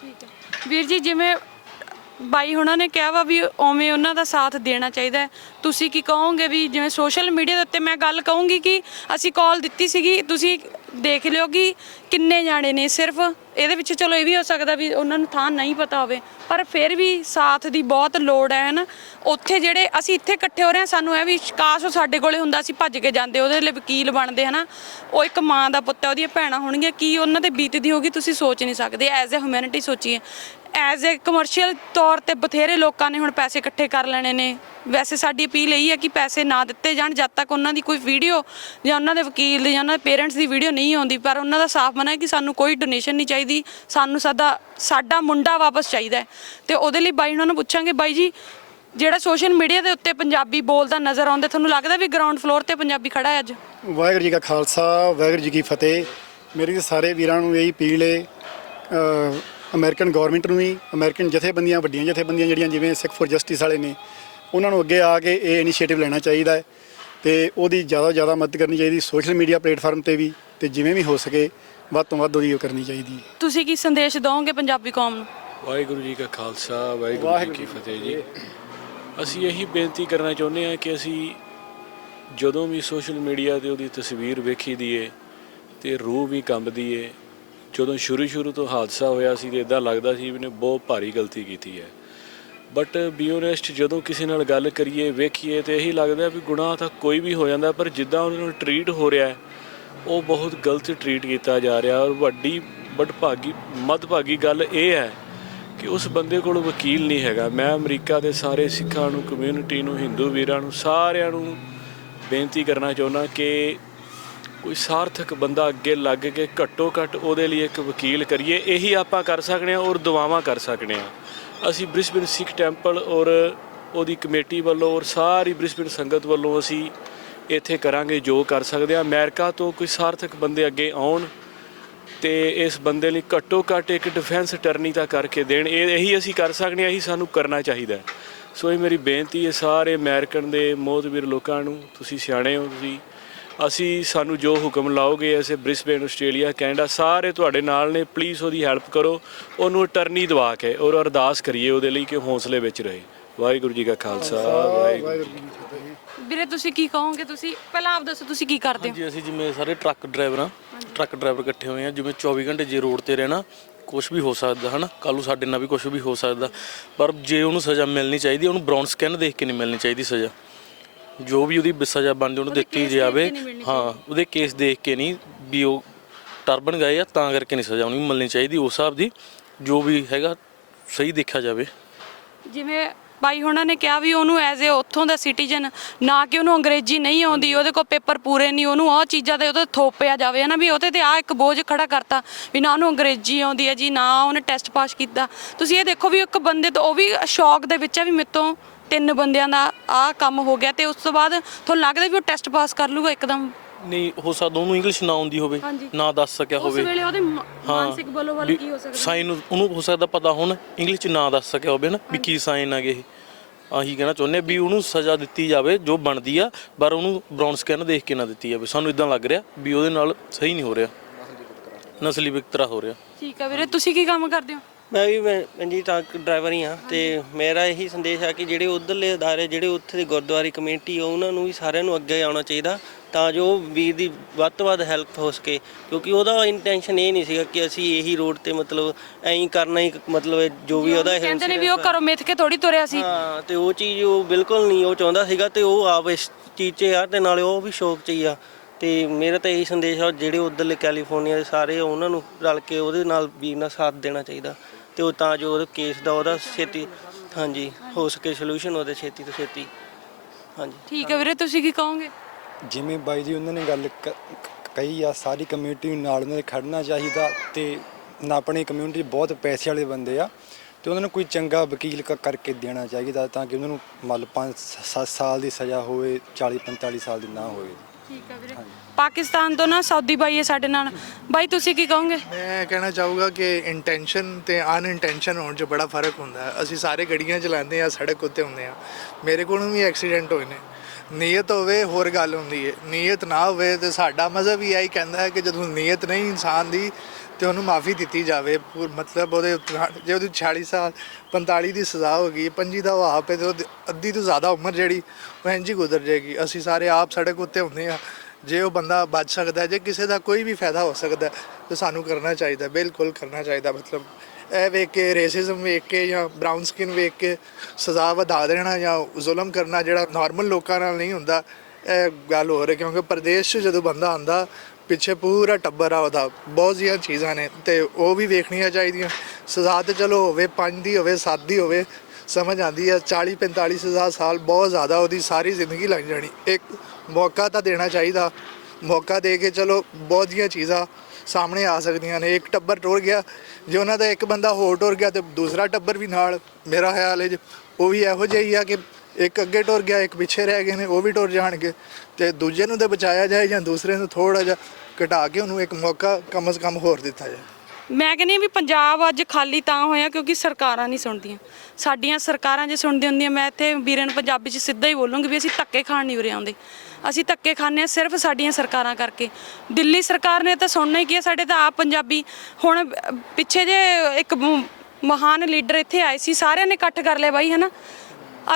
ਠੀਕ ਹੈ। ਵੀਰ ਜੀ, ਜਿਵੇਂ ਬਾਈ ਹੁਣਾਂ ਨੇ ਕਿਹਾ ਵਾ ਵੀ ਉਵੇਂ ਉਹਨਾਂ ਦਾ ਸਾਥ ਦੇਣਾ ਚਾਹੀਦਾ ਹੈ। ਤੁਸੀਂ ਕੀ ਕਹੋਗੇ ਵੀ ਜਿਵੇਂ ਸੋਸ਼ਲ ਮੀਡੀਆ ਦੇ ਉੱਤੇ ਮੈਂ ਗੱਲ ਕਹੂੰਗੀ ਕਿ ਅਸੀਂ ਕਾਲ ਦਿੱਤੀ ਸੀਗੀ, ਤੁਸੀਂ ਦੇਖ ਲਿਓ ਕਿ ਕਿੰਨੇ ਜਾਣੇ ਨੇ ਸਿਰਫ ਇਹਦੇ ਵਿੱਚ ਚਲੋ ਇਹ ਵੀ ਹੋ ਸਕਦਾ ਵੀ ਉਹਨਾਂ ਨੂੰ ਥਾਂ ਨਹੀਂ ਪਤਾ ਹੋਵੇ, ਪਰ ਫਿਰ ਵੀ ਸਾਥ ਦੀ ਬਹੁਤ ਲੋੜ ਹੈ ਨਾ ਉੱਥੇ ਜਿਹੜੇ ਅਸੀਂ ਇੱਥੇ ਇਕੱਠੇ ਹੋ ਰਹੇ ਹਾਂ, ਸਾਨੂੰ ਇਹ ਵੀ ਕਾਸ਼ ਉਹ ਸਾਡੇ ਕੋਲੇ ਹੁੰਦਾ, ਅਸੀਂ ਭੱਜ ਕੇ ਜਾਂਦੇ, ਉਹਦੇ ਲਈ ਵਕੀਲ ਬਣਦੇ ਹਨਾ। ਉਹ ਇੱਕ ਮਾਂ ਦਾ ਪੁੱਤ ਹੈ, ਉਹਦੀਆਂ ਭੈਣਾਂ ਹੋਣਗੀਆਂ, ਕੀ ਉਹਨਾਂ ਤੇ ਬੀਤਦੀ ਹੋਗੀ ਤੁਸੀਂ ਸੋਚ ਨਹੀਂ ਸਕਦੇ ਐਜ਼ ਅ ਹਿਊਮੈਨਿਟੀ ਸੋਚੀਏ। ਐਜ਼ ਅ ਕਮਰਸ਼ੀਅਲ ਤੌਰ ਤੇ ਬਥੇਰੇ ਲੋਕਾਂ ਨੇ ਹੁਣ ਪੈਸੇ ਇਕੱਠੇ ਕਰ ਲੈਣੇ ਨੇ। ਵੈਸੇ ਸਾਡੀ ਅਪੀਲ ਇਹੀ ਹੈ ਕਿ ਪੈਸੇ ਨਾ ਦਿੱਤੇ ਜਾਣ ਜਦ ਤੱਕ ਉਹਨਾਂ ਦੀ ਕੋਈ ਵੀਡੀਓ ਜਾਂ ਉਹਨਾਂ ਦੇ ਵਕੀਲ ਦੀ ਜਾਂ ਉਹਨਾਂ ਦੇ ਪੇਰੈਂਟਸ ਦੀ ਵੀਡੀਓ ਨਹੀਂ ਆਉਂਦੀ। ਪਰ ਉਹਨਾਂ ਦਾ ਸਾਫ਼ ਮਨਾ ਹੈ ਕਿ ਸਾਨੂੰ ਕੋਈ ਡੋਨੇਸ਼ਨ ਨਹੀਂ ਚਾਹੀਦੀ। ਸਾਨੂੰ ਸਾਡਾ ਸਾਡਾ ਮੁੰਡਾ ਵਾਪਸ ਚਾਹੀਦਾ ਹੈ। ਤੇ ਉਹਦੇ ਲਈ ਬਾਈ ਉਹਨਾਂ ਨੂੰ ਪੁੱਛਾਂਗੇ ਬਾਈ ਜੀ ਜਿਹੜਾ ਸੋਸ਼ਲ ਮੀਡੀਆ ਦੇ ਉੱਤੇ ਪੰਜਾਬੀ ਬੋਲਦਾ ਨਜ਼ਰ ਆਉਂਦਾ ਤੁਹਾਨੂੰ ਲੱਗਦਾ ਵੀ ਗਰਾਊਂਡ ਫਲੋਰ ਤੇ ਪੰਜਾਬੀ ਖੜਾ ਹੈ ਅੱਜ? ਵਾਹਿਗੁਰੂ ਜੀ ਕਾ ਖਾਲਸਾ ਵਾਹਿਗੁਰੂ ਜੀ ਕੀ ਫਤਿਹ। ਮੇਰੀ ਸਾਰੇ ਵੀਰਾਂ ਨੂੰ ਇਹੀ ਅਪੀਲ ਹੈ ਅ, ਅਮਰੀਕਨ ਗਵਰਨਮੈਂਟ ਨੂੰ ਵੀ ਅਮਰੀਕਨ ਜਥੇਬੰਦੀਆਂ ਵੱਡੀਆਂ ਜਥੇਬੰਦੀਆਂ ਜਿਹੜੀਆਂ ਜਿਵੇਂ ਸਿੱਖ ਫॉर ਜਸਟਿਸ ਵਾਲੇ ਨੇ ਉਹਨਾਂ ਨੂੰ ਅੱਗੇ ਆ ਕੇ ਇਹ ਇਨੀਸ਼ੀਏਟਿਵ ਲੈਣਾ ਚਾਹੀਦਾ ਹੈ ਤੇ ਉਹਦੀ ਜ਼ਿਆਦਾ ਤੋਂ ਜ਼ਿਆਦਾ ਮਦਦ ਕਰਨੀ ਚਾਹੀਦੀ ਸੋਸ਼ਲ ਮੀਡੀਆ ਪਲੇਟਫਾਰਮ ਤੇ ਵੀ ਤੇ ਜਿਵੇਂ ਵੀ ਹੋ ਸਕੇ ਵੱਧ ਤੋਂ ਵੱਧ ਉਹਦੀ ਉਹ ਕਰਨੀ ਚਾਹੀਦੀ ਹੈ। ਤੁਸੀਂ ਕੀ ਸੰਦੇਸ਼ ਦਿਓਗੇ ਪੰਜਾਬੀ ਕੌਮ ਨੂੰ? ਵਾਹਿਗੁਰੂ ਜੀ ਕਾ ਖਾਲਸਾ ਵਾਹਿਗੁਰੂ ਜੀ ਕੀ ਫਤਿਹ ਜੀ। ਅਸੀਂ ਇਹੀ ਬੇਨਤੀ ਕਰਨਾ ਚਾਹੁੰਦੇ ਹਾਂ ਕਿ ਅਸੀਂ ਜਦੋਂ ਵੀ ਸੋਸ਼ਲ ਮੀਡੀਆ ਤੇ ਉਹਦੀ ਤਸਵੀਰ ਵੇਖੀ ਦੀ ਏ ਤੇ ਰੂਹ ਵੀ ਕੰਬਦੀ ਏ ਜਦੋਂ ਸ਼ੁਰੂ ਸ਼ੁਰੂ ਤੋਂ ਹਾਦਸਾ ਹੋਇਆ ਸੀ ਤੇ ਇਦਾਂ ਲੱਗਦਾ ਸੀ ਵੀ ਨੇ ਬਹੁਤ ਭਾਰੀ ਗਲਤੀ ਕੀਤੀ ਹੈ। ਬਟ ਬੀ ਓਨੈਸਟ ਜਦੋਂ ਕਿਸੇ ਨਾਲ ਗੱਲ ਕਰੀਏ, ਵੇਖੀਏ ਤੇ ਇਹੀ ਲੱਗਦਾ ਵੀ ਗੁਨਾਹ ਤਾਂ ਕੋਈ ਵੀ ਹੋ ਜਾਂਦਾ, ਪਰ ਜਿੱਦਾਂ ਉਹਨਾਂ ਨੂੰ ਟਰੀਟ ਹੋ ਰਿਹਾ ਹੈ, ਉਹ ਬਹੁਤ ਗਲਤ ਟਰੀਟ ਕੀਤਾ ਜਾ ਰਿਹਾ ਔਰ ਵੱਡੀ ਬਦਭਾਗੀ ਮਦਭਾਗੀ ਗੱਲ ਇਹ ਹੈ ਕਿ ਉਸ ਬੰਦੇ ਕੋਲ ਵਕੀਲ ਨਹੀਂ ਹੈਗਾ। ਮੈਂ ਅਮਰੀਕਾ ਦੇ ਸਾਰੇ ਸਿੱਖਾਂ ਨੂੰ ਕਮਿਊਨਿਟੀ ਨੂੰ, ਹਿੰਦੂ ਵੀਰਾਂ ਨੂੰ, ਸਾਰਿਆਂ ਨੂੰ ਬੇਨਤੀ ਕਰਨਾ ਚਾਹੁੰਦਾ ਕਿ ਕੋਈ ਸਾਰਥਕ ਬੰਦਾ ਅੱਗੇ ਲੱਗ ਕੇ ਘੱਟੋ ਘੱਟ ਉਹਦੇ ਲਈ ਇੱਕ ਵਕੀਲ ਕਰੀਏ, ਇਹੀ ਆਪਾਂ ਕਰ ਸਕਦੇ ਹਾਂ ਔਰ ਦੁਆਵਾਂ ਕਰ ਸਕਦੇ ਹਾਂ। ਅਸੀਂ ਬ੍ਰਿਸਬਨ ਸਿੱਖ ਟੈਂਪਲ ਔਰ ਉਹਦੀ ਕਮੇਟੀ ਵੱਲੋਂ ਔਰ ਸਾਰੀ ਬ੍ਰਿਸਬਨ ਸੰਗਤ ਵੱਲੋਂ ਅਸੀਂ ਇੱਥੇ ਕਰਾਂਗੇ, ਜੋ ਕਰ ਸਕਦੇ ਹਾਂ। ਅਮਰੀਕਾ ਤੋਂ ਕੋਈ ਸਾਰਥਕ ਬੰਦੇ ਅੱਗੇ ਆਉਣ ਤੇ ਇਸ ਬੰਦੇ ਲਈ ਘੱਟੋ ਘੱਟ ਇੱਕ ਡਿਫੈਂਸ ਅਟਰਨੀ ਤਾਂ ਕਰਕੇ ਦੇਣ। ਇਹ ਇਹੀ ਅਸੀਂ ਕਰ ਸਕਦੇ ਹਾਂ, ਇਹੀ ਸਾਨੂੰ ਕਰਨਾ ਚਾਹੀਦਾ ਸੋ ਇਹ ਮੇਰੀ ਬੇਨਤੀ ਹੈ ਸਾਰੇ ਅਮਰੀਕਨ ਦੇ ਮੋਹਤਵੀਰ ਲੋਕਾਂ ਨੂੰ, ਤੁਸੀਂ ਸਿਆਣੇ ਹੋ, ਤੁਸੀਂ ਅਸੀਂ ਸਾਨੂੰ ਜੋ ਹੁਕਮ ਲਾਓਗੇ ਐਸੇ ਬ੍ਰਿਸਬੇਨ ਆਸਟ੍ਰੇਲੀਆ ਕੈਨੇਡਾ ਸਾਰੇ ਤੁਹਾਡੇ ਨਾਲ ਨੇ ਪਲੀਜ਼ ਉਹਦੀ ਹੈਲਪ ਕਰੋ। ਉਹਨੂੰ ਅਟਰਨੀ ਦਵਾ ਕੇ ਔਰ ਅਰਦਾਸ ਕਰੀਏ ਉਹਦੇ ਲਈ ਕਿ ਹੌਸਲੇ ਵਿੱਚ ਰਹੇ। ਵਾਹਿਗੁਰੂ ਜੀ ਕਾ ਖਾਲਸਾ ਵਾਹਿਗੁਰੂ ਜੀ ਕੀ ਫਤਿਹ ਵੀਰੇ ਤੁਸੀਂ ਕੀ ਕਹੋਗੇ ਤੁਸੀਂ? ਪਹਿਲਾਂ ਆਪ ਦੱਸੋ ਤੁਸੀਂ ਕੀ ਕਰਦੇ ਹੋ? ਜੀ ਅਸੀਂ ਜਿਵੇਂ ਸਾਰੇ ਟਰੱਕ ਡਰਾਈਵਰ ਆ ਟਰੱਕ ਡਰਾਈਵਰ ਇਕੱਠੇ ਹੋਏ ਆ ਜਿਵੇਂ 24 ਘੰਟੇ ਜੇ ਰੋਡ ਤੇ ਰਹਿਣਾ ਕੁਝ ਵੀ ਹੋ ਸਕਦਾ ਹਨਾ? ਕੱਲ ਨੂੰ ਸਾਡੇ ਨਾਲ ਵੀ ਕੁਝ ਵੀ ਹੋ ਸਕਦਾ। ਪਰ ਜੇ ਉਹਨੂੰ ਸਜ਼ਾ ਮਿਲਣੀ ਚਾਹੀਦੀ ਉਹਨੂੰ ਬ੍ਰਾਊਨ ਸਕੈਨ ਦੇਖ ਕੇ ਨਹੀਂ ਮਿਲਣੀ ਚਾਹੀਦੀ ਸਜ਼ਾ। ਜੋ ਵੀ ਉਹਦੀ ਸਜ਼ਾ ਬਣਦੀ ਉਹਨੂੰ ਦਿੱਤੀ ਜਾਵੇ। ਹਾਂ ਉਹਦੇ ਕੇਸ ਦੇਖ ਕੇ ਨਹੀਂ ਵੀ ਉਹ ਟਰਬਨ ਗਏ ਆ ਤਾਂ ਕਰਕੇ ਨਹੀਂ ਸਜ਼ਾ ਉਹਨੂੰ ਮਿਲਣੀ ਚਾਹੀਦੀ। ਉਸ ਹਿਸਾਬ ਦੀ ਜੋ ਵੀ ਹੈਗਾ ਸਹੀ ਦੇਖਿਆ ਜਾਵੇ। ਜਿਵੇਂ ਬਾਈ ਹੁਣਾਂ ਨੇ ਕਿਹਾ ਵੀ ਉਹਨੂੰ ਐਜ਼ ਅ ਉੱਥੋਂ ਦਾ ਸਿਟੀਜ਼ਨ ਨਾ ਕਿ ਉਹਨੂੰ ਅੰਗਰੇਜ਼ੀ ਨਹੀਂ ਆਉਂਦੀ ਉਹਦੇ ਕੋਲ ਪੇਪਰ ਪੂਰੇ ਨਹੀਂ ਉਹਨੂੰ ਉਹ ਚੀਜ਼ਾਂ ਤੇ ਉਹਦੇ ਥੋਪਿਆ ਜਾਵੇ ਨਾ ਵੀ ਉਹਦੇ ਤੇ ਆ ਇੱਕ ਬੋਝ ਖੜਾ ਕਰਤਾ ਵੀ ਨਾ ਉਹਨੂੰ ਅੰਗਰੇਜ਼ੀ ਆਉਂਦੀ ਹੈ ਜੀ ਨਾ ਉਹਨੇ ਟੈਸਟ ਪਾਸ ਕੀਤਾ। ਤੁਸੀਂ ਇਹ ਦੇਖੋ ਵੀ ਇੱਕ ਬੰਦੇ ਤੋਂ ਉਹ ਵੀ ਸ਼ੌਕ ਦੇ ਵਿੱਚ ਆ ਵੀ ਮੇਰੇ ਤੋਂ ਤਿੰਨ ਬੰਦਿਆਂ ਦਾ ਆ ਕੰਮ ਹੋ ਗਿਆ ਤੇ ਉਸ ਤੋਂ ਬਾਅਦ ਤੁਹਾਨੂੰ ਲੱਗਦਾ ਵੀ ਉਹ ਟੈਸਟ ਪਾਸ ਕਰ ਲੂਗਾ ਇੱਕਦਮ? ਨਹੀਂ ਹੋ ਸਕਦਾ ਉਹਨੂੰ ਇੰਗਲਿਸ਼ ਨਾ ਆਉਂਦੀ ਹੋਵੇ ਹਾਂਜੀ। ਨਾ ਦੱਸ ਸਕਿਆ ਉਸ ਹੋਵੇ। ਵੇਲੇ ਉਹਦੇ ਮ- ਮਾਨਸਿਕ ਬਲੋਂ ਵੱਲ ਕੀ ਹੋ ਸਕਦਾ? ਸਾਈਨ ਨੂੰ- ਉਹਨੂੰ ਹੋ ਸਕਦਾ ਪਤਾ ਹੁਣ ਇੰਗਲਿਸ਼ ਚ ਨਾ ਦੱਸ ਸਕਿਆ ਹੋਵੇ ਨਾ ਵੀ ਕੀ ਸਾਈਨ ਆਗੇ ਇਹ। ਆਹੀ ਕਹਿਣਾ ਚਾਹੁੰਦੇ ਹਾਂ ਵੀ ਉਹਨੂੰ ਸਜ਼ਾ ਦਿੱਤੀ ਜਾਵੇ ਜੋ ਬਣਦੀ ਆ ਪਰ ਉਹਨੂੰ ਬ੍ਰਾਊਨ ਸਕੈਨ ਦੇਖ ਕੇ ਨਾ ਦਿੱਤੀ ਜਾਵੇ। ਸਾਨੂੰ ਇਦਾਂ ਲੱਗ ਰਿਹਾ ਵੀ ਉਹਦੇ ਨਾਲ ਸਹੀ ਨਹੀਂ ਹੋ ਰਿਹਾ। ਨਸਲੀ ਵਿਤਕਰਾ ਹੋ ਰਿਹਾ। ਠੀਕ ਆ ਵੀਰੇ ਤੁਸੀਂ ਕੀ ਕੰਮ ਕਰਦੇ ਹੋ? ਮੈਂ ਵੀ ਮੈਂ ਜੀ ਟਰੱਕ ਡਰਾਈਵਰ ਹੀ ਆ ਤੇ ਮੇਰਾ ਇਹੀ ਸੰਦੇਸ਼ ਆ ਕਿ ਜਿਹੜੇ ਉਧਰਲੇ ਅਦਾਰੇ ਜਿਹੜੇ ਉੱਥੇ ਦੇ ਗੁਰਦੁਆਰੇ ਕਮੇਟੀ ਆ ਉਹਨਾਂ ਨੂੰ ਵੀ ਸਾਰਿਆਂ ਨੂੰ ਅੱਗੇ ਆਉਣਾ ਚਾਹੀਦਾ ਤਾਂ ਜੋ ਵੀਰ ਦੀ ਵੱਧ ਤੋਂ ਵੱਧ ਹੈਲਪ ਹੋ ਸਕੇ। ਕਿਉਂਕਿ ਉਹਦਾ ਇੰਟੈਂਸ਼ਨ ਇਹ ਨਹੀਂ ਸੀਗਾ ਕਿ ਅਸੀਂ ਇਹੀ ਰੋਡ ਤੇ ਮਤਲਬ ਐਂ ਹੀ ਕਰਨਾ ਹੀ ਮਤਲਬ ਜੋ ਵੀ ਉਹਦਾ ਇਹ ਕਹਿੰਦੇ ਨੇ ਵੀ ਉਹ ਘਰੋਂ ਮਿੱਥ ਕੇ ਥੋੜੀ ਤੁਰਿਆ ਸੀ। ਹਾਂ ਤੇ ਉਹ ਚੀਜ਼ ਉਹ ਬਿਲਕੁਲ ਨਹੀਂ ਉਹ ਚਾਹੁੰਦਾ ਸੀਗਾ ਤੇ ਉਹ ਆਪ ਇਸ ਚੀਜ਼ 'ਚ ਆ ਤੇ ਨਾਲੇ ਉਹ ਵੀ ਸ਼ੌਕ 'ਚ ਹੀ ਆ। ਤੇ ਮੇਰਾ ਤਾਂ ਇਹੀ ਸੰਦੇਸ਼ ਆ ਜਿਹੜੇ ਉਧਰਲੇ ਕੈਲੀਫੋਰਨੀਆ ਦੇ ਸਾਰੇ ਉਹਨਾਂ ਨੂੰ ਰਲ ਕੇ ਉਹਦੇ ਨਾਲ ਵੀਰ ਨਾਲ ਸਾਥ ਦੇਣਾ ਚਾਹੀਦਾ। ਤੇ ਉਹ ਤਾਂ ਜੋ ਉਹਦੇ ਕੇਸ ਦਾ ਉਹਦਾ ਛੇਤੀ ਹਾਂਜੀ ਹੋ ਸਕੇ ਸੋਲੂਸ਼ਨ ਉਹਦੇ ਛੇਤੀ ਤੋਂ ਛੇਤੀ। ਹਾਂਜੀ। ਠੀਕ ਹੈ ਵੀਰੇ ਤੁਸੀਂ ਕੀ ਕਹੋਗੇ? ਜਿਵੇਂ ਬਾਈ ਜੀ ਉਹਨਾਂ ਨੇ ਗੱਲ ਕ- ਕ- ਕਹੀ ਆ ਸਾਰੀ ਕਮਿਊਨਿਟੀ ਨੂੰ ਨਾਲ ਉਹਨਾਂ ਦੇ ਖੜਨਾ ਚਾਹੀਦਾ ਤੇ ਨਾ ਆਪਣੀ ਕਮਿਊਨਿਟੀ ਬਹੁਤ ਪੈਸੇ ਵਾਲੇ ਬੰਦੇ ਆ ਤੇ ਉਹਨਾਂ ਨੂੰ ਕੋਈ ਚੰਗਾ ਵਕੀਲ ਕ- ਕਰਕੇ ਦੇਣਾ ਚਾਹੀਦਾ ਤਾਂ ਕਿ ਉਹਨਾਂ ਨੂੰ ਮੰਨ 5 7 ਸਾਲ ਦੀ ਸਜ਼ਾ ਹੋਵੇ 40 45 ਸਾਲ ਦੀ ਨਾ ਹੋਵੇ। ਠੀਕ ਹੈ ਵੀਰੇ। ਪਾਕਿਸਤਾਨ ਤੋਂ ਨਾ, ਸਾਊਦੀ ਬਾਈ ਹੈ ਸਾਡੇ ਨਾਲ। ਬਾਈ, ਤੁਸੀਂ ਕੀ ਕਹੋਗੇ? ਮੈਂ ਕਹਿਣਾ ਚਾਹੂੰਗਾ ਕਿ ਇੰਟੈਂਸ਼ਨ ਤੇ ਅਨਇੰਟੈਂਸ਼ਨ ਹੋਣ 'ਚ ਬੜਾ ਫ਼ਰਕ ਹੁੰਦਾ ਹੈ। ਅਸੀਂ ਸਾਰੇ ਗੱਡੀਆਂ ਚਲਾਉਂਦੇ ਆ ਸੜਕ ਉੱਤੇ ਹੁੰਦੇ ਆ ਮੇਰੇ ਕੋਲੋਂ ਵੀ ਐਕਸੀਡੈਂਟ ਹੋਏ ਨੇ। ਨੀਅਤ ਹੋਵੇ, ਹੋਰ ਗੱਲ ਹੁੰਦੀ ਹੈ। ਨੀਅਤ ਨਾ ਹੋਵੇ ਤੇ ਸਾਡਾ ਮਜ਼ਹਬ ਹੀ ਆਈ ਕਹਿੰਦਾ ਹੈ ਕਿ ਜਦੋਂ ਨੀਅਤ ਨਹੀਂ ਇਨਸਾਨ ਦੀ, ਤੇ ਉਹਨੂੰ ਮਾਫੀ ਦਿੱਤੀ ਜਾਵੇ। ਮਤਲਬ ਉਹਦੇ ਉੱਤੇ- ਜੇ ਉਹਦੀ 46 ਸਾਲ 45 ਦੀ ਸਜ਼ਾ ਹੋ ਗਈ 25 ਦਾ ਵਾਹ ਪੇ ਤੇ ਉਹਦੀ ਅੱਧੀ ਤੋਂ ਜ਼ਿਆਦਾ ਉਮਰ ਜਿਹੜੀ, ਉਹ ਇੰਝ ਹੀ ਗੁਜ਼ਰ ਜਾਏਗੀ। ਅਸੀਂ ਸਾਰੇ ਆਪ ਸੜਕ ਉੱਤੇ ਹੁੰਦੇ ਆ ਜੇ ਉਹ ਬੰਦਾ ਬਚ ਸਕਦਾ ਜੇ ਕਿਸੇ ਦਾ ਕੋਈ ਵੀ ਫਾਇਦਾ ਹੋ ਸਕਦਾ ਤਾਂ ਸਾਨੂੰ ਕਰਨਾ ਚਾਹੀਦਾ ਬਿਲਕੁਲ ਕਰਨਾ ਚਾਹੀਦਾ ਮਤਲਬ ਇਹ ਵੇਖ ਕੇ ਰੇਸਿਜ਼ਮ ਵੇਖ ਕੇ ਜਾਂ ਬ੍ਰਾਊਨ ਸਕਿਨ ਵੇਖ ਕੇ ਸਜ਼ਾ ਵਧਾ ਦੇਣਾ ਜਾਂ ਜ਼ੁਲਮ ਕਰਨਾ ਜਿਹੜਾ ਨਾਰਮਲ ਲੋਕਾਂ ਨਾਲ ਨਹੀਂ ਹੁੰਦਾ, ਇਹ ਗੱਲ ਹੋ ਰਹੀ ਕਿਉਂਕਿ ਪ੍ਰਦੇਸ਼ 'ਚ ਜਦੋਂ ਬੰਦਾ ਆਂਦਾ ਪਿੱਛੇ ਪੂਰਾ ਟੱਬਰ ਆ ਉਹਦਾ, ਬਹੁਤ ਜਿਹੀਆਂ ਚੀਜ਼ਾਂ ਨੇ ਤੇ ਉਹ ਵੀ ਵੇਖਣੀਆਂ ਚਾਹੀਦੀਆਂ। ਸਜ਼ਾ ਤੇ ਚਲੋ ਹੋਵੇ 5 ਦੀ ਹੋਵੇ 7 ਦੀ ਹੋਵੇ, ਸਮਝ ਆਂਦੀ ਹੈ 40 45 ਸਜ਼ਾ ਸਾਲ ਬਹੁਤ ਜ਼ਿਆਦਾ ਉਹਦੀ ਸਾਰੀ ਜ਼ਿੰਦਗੀ ਲੱਗ ਜਾਣੀ, ਇੱਕ ਮੌਕਾ ਤਾਂ ਦੇਣਾ ਚਾਹੀਦਾ। ਮੌਕਾ ਦੇ ਕੇ ਚਲੋ ਬਹੁਤ ਜਿਹੀਆਂ ਚੀਜ਼ਾਂ ਸਾਹਮਣੇ ਆ ਸਕਦੀਆਂ ਨੇ। ਇੱਕ ਟੱਬਰ ਟੁਰ ਗਿਆ, ਜੇ ਉਹਨਾਂ ਦਾ ਇੱਕ ਬੰਦਾ ਹੋਰ ਟੁਰ ਗਿਆ ਤੇ ਦੂਸਰਾ ਟੱਬਰ ਵੀ ਨਾਲ, ਮੇਰਾ ਖਿਆਲ ਹੈ ਜੀ ਉਹ ਵੀ ਇਹੋ ਜਿਹਾ ਹੀ ਆ ਕਿ ਇੱਕ ਅੱਗੇ ਟੁਰ ਗਿਆ, ਇੱਕ ਪਿੱਛੇ ਰਹਿ ਗਏ ਨੇ, ਉਹ ਵੀ ਟੁਰ ਜਾਣਗੇ। ਤੇ ਦੂਜੇ ਨੂੰ ਤਾਂ ਬਚਾਇਆ ਜਾਏ ਜਾਂ ਦੂਸਰੇ ਨੂੰ ਥੋੜਾ ਜਿਹਾ ਘਟਾ ਕੇ ਉਹਨੂੰ ਇੱਕ ਮੌਕਾ ਕਮ ਸੇ ਕਮ ਹੋਰ ਦਿੱਤਾ ਜਾਏ। ਮੈਂ ਕਹਿੰਦੀ ਹਾਂ ਵੀ ਪੰਜਾਬ ਅੱਜ ਖਾਲੀ ਤਾਂ ਹੋਇਆ ਕਿਉਂਕਿ ਸਰਕਾਰਾਂ ਨਹੀਂ ਸੁਣਦੀਆਂ। ਸਾਡੀਆਂ ਸਰਕਾਰਾਂ ਜੇ ਸੁਣਦੀਆਂ ਹੁੰਦੀਆਂ, ਮੈਂ ਇੱਥੇ ਵੀਰੇ ਨੂੰ ਪੰਜਾਬੀ 'ਚ ਸਿੱਧਾ ਹੀ ਬੋਲੂੰਗੀ ਵੀ ਅਸੀਂ ਧੱਕੇ ਖਾਣ ਨਹੀਂ ਉਰੇ ਆਉਂਦੇ। ਅਸੀਂ ਧੱਕੇ ਖਾਂਦੇ ਹਾਂ ਸਿਰਫ ਸਾਡੀਆਂ ਸਰਕਾਰਾਂ ਕਰਕੇ। ਦਿੱਲੀ ਸਰਕਾਰ ਨੇ ਤਾਂ ਸੁਣਨਾ ਹੀ ਕੀ ਹੈ, ਸਾਡੇ ਤਾਂ ਆਪ ਪੰਜਾਬੀ ਹੁਣ ਪਿੱਛੇ ਜੇ ਇੱਕ ਮ- ਮਹਾਨ ਲੀਡਰ ਇੱਥੇ ਆਏ ਸੀ, ਸਾਰਿਆਂ ਨੇ ਇਕੱਠ ਕਰ ਲਿਆ ਬਾਈ, ਹਨਾ?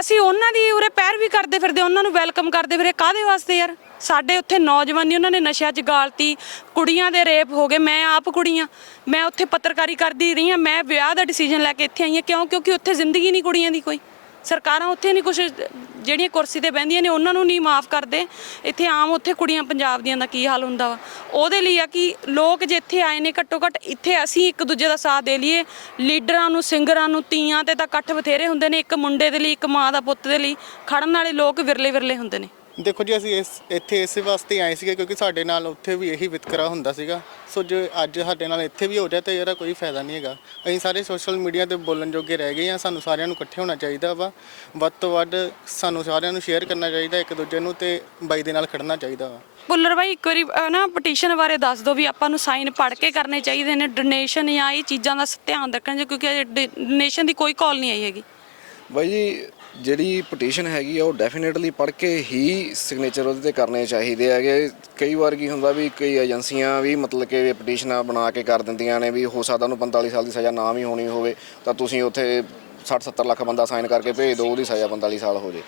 ਅਸੀਂ ਉਹਨਾਂ ਦੀ ਉਰੇ ਪੈਰ ਵੀ ਕਰਦੇ ਫਿਰਦੇ ਉਹਨਾਂ ਨੂੰ ਵੈਲਕਮ ਕਰਦੇ ਫਿਰੇ ਕਾਦੇ ਵਾਸਤੇ ਯਾਰ? ਸਾਡੇ ਉੱਥੇ ਨੌਜਵਾਨੀ ਉਹਨਾਂ ਨੇ ਨਸ਼ਿਆਂ 'ਚ ਗਾਲਤੀ, ਕੁੜੀਆਂ ਦੇ ਰੇਪ ਹੋ ਗਏ, ਮੈਂ ਆਪ ਕੁੜੀਆਂ, ਮੈਂ ਉੱਥੇ ਪੱਤਰਕਾਰੀ ਕਰਦੀ ਰਹੀ ਹਾਂ, ਮੈਂ ਵਿਆਹ ਦਾ ਡਿਸੀਜਨ ਲੈ ਕੇ ਇੱਥੇ ਆਈ ਹਾਂ। ਕਿਉਂ? ਕਿਉਂਕਿ ਉੱਥੇ ਜ਼ਿੰਦਗੀ ਨਹੀਂ ਕੁੜੀਆਂ ਦੀ ਕੋਈ। ਸਰਕਾਰਾਂ ਉੱਥੇ ਨਹੀਂ ਕੁਝ ਜਿਹੜੀਆਂ ਕੁਰਸੀ ਤੇ ਬਹਿੰਦੀਆਂ ਨੇ, ਉਹਨਾਂ ਨੂੰ ਨਹੀਂ ਮਾਫ ਕਰਦੇ। ਇੱਥੇ ਆਮ ਉੱਥੇ ਕੁੜੀਆਂ ਪੰਜਾਬ ਦੀਆਂ ਦਾ ਕੀ ਹਾਲ ਹੁੰਦਾ ਵਾ? ਉਹਦੇ ਲਈ ਆ ਕਿ ਲੋਕ ਜੇ ਇੱਥੇ ਆਏ ਨੇ ਘੱਟੋ ਘੱਟ ਇੱਥੇ ਅਸੀਂ ਇੱਕ ਦੂਜੇ ਦਾ ਸਾਥ ਦੇ ਲਈਏ। ਲੀਡਰਾਂ ਨੂੰ, ਸਿੰਗਰਾਂ ਨੂੰ ਤੀਆਂ ਤੇ ਤਾਂ ਇਕੱਠ ਬਥੇਰੇ ਹੁੰਦੇ ਨੇ, ਇੱਕ ਮੁੰਡੇ ਦੇ ਲਈ, ਇੱਕ ਮਾਂ ਦਾ ਪੁੱਤ ਦੇ ਲਈ, ਖੜਨ ਵਾਲੇ ਲੋਕ ਵਿਰਲੇ ਵਿਰਲੇ ਹੁੰਦੇ ਨੇ। ਦੇਖੋ ਜੀ ਅਸੀਂ ਇਸ ਇੱਥੇ ਇਸੇ ਵਾਸਤੇ ਆਏ ਸੀਗੇ ਕਿਉਂਕਿ ਸਾਡੇ ਨਾਲ ਉੱਥੇ ਵੀ ਇਹੀ ਵਿਤਕਰਾ ਹੁੰਦਾ ਸੀਗਾ। ਸੋ ਜੇ ਅੱਜ ਸਾਡੇ ਨਾਲ ਇੱਥੇ ਵੀ ਹੋ ਜਾਏ ਤੇ ਇਹਦਾ ਕੋਈ ਫਾਇਦਾ ਨਹੀਂ ਹੈਗਾ। ਅਸੀਂ ਸਾਰੇ ਸੋਸ਼ਲ ਮੀਡੀਆ ਤੇ ਬੋਲਣ ਜੋਗੇ ਰਹਿ ਗਏ ਆ ਸਾਨੂੰ ਸਾਰਿਆਂ ਨੂੰ ਇਕੱਠੇ ਹੋਣਾ ਚਾਹੀਦਾ ਵਾ। ਵੱਧ ਤੋਂ ਵੱਧ ਸਾਨੂੰ ਸਾਰਿਆਂ ਨੂੰ ਸ਼ੇਅਰ ਕਰਨਾ ਚਾਹੀਦਾ ਇੱਕ ਦੂਜੇ ਨੂੰ ਤੇ ਬਾਈ ਦੇ ਨਾਲ ਖੜਨਾ ਚਾਹੀਦਾ ਵਾ। ਪੁੱਲਰ ਬਾਈ ਇੱਕ ਵਾਰੀ ਅਹ, ਨਾ ਪਟੀਸ਼ਨ ਬਾਰੇ ਦੱਸ ਦਿਓ ਵੀ ਆਪਾਂ ਨੂੰ ਸਾਈਨ ਪੜ੍ਹ ਕੇ ਕਰਨੇ ਚਾਹੀਦੇ ਨੇ। ਡੋਨੇਸ਼ਨ ਜਾਂ ਇਹ ਚੀਜ਼ਾਂ ਦਾ ਧਿਆਨ ਰੱਖਣਾ ਜੀ ਕਿਉਂਕਿ ਡੋਨੇਸ਼ਨ ਦੀ ਕੋਈ ਕਾਲ ਨਹੀਂ ਆਈ ਹੈਗੀ। ਬਾਈ ਜੀ ਜਿਹੜੀ ਪਟੀਸ਼ਨ ਹੈਗੀ ਆ, ਉਹ ਡੈਫੀਨੇਟਲੀ ਪੜ੍ਹ ਕੇ ਹੀ ਸਿਗਨੇਚਰ ਉਹਦੇ ਤੇ ਕਰਨੇ ਚਾਹੀਦੇ ਹੈਗੇ। ਕਈ ਵਾਰ ਕੀ ਹੁੰਦਾ ਵੀ ਕਈ ਏਜੰਸੀਆਂ ਵੀ ਮਤਲਬ ਕਿ ਪਟੀਸ਼ਨਾਂ ਬਣਾ ਕੇ ਕਰ ਦਿੰਦੀਆਂ ਨੇ ਵੀ ਹੋ ਸਕਦਾ ਉਹਨੂੰ 45 ਸਾਲ ਦੀ ਸਜ਼ਾ ਨਾ ਵੀ ਹੋਣੀ ਹੋਵੇ, ਤਾਂ ਤੁਸੀਂ ਉੱਥੇ 60 70 ਲੱਖ ਬੰਦਾ ਸਾਈਨ ਕਰਕੇ ਭੇਜ ਦਿਓ, ਉਹਦੀ ਸਜ਼ਾ 45 ਸਾਲ ਹੋ ਜੇ।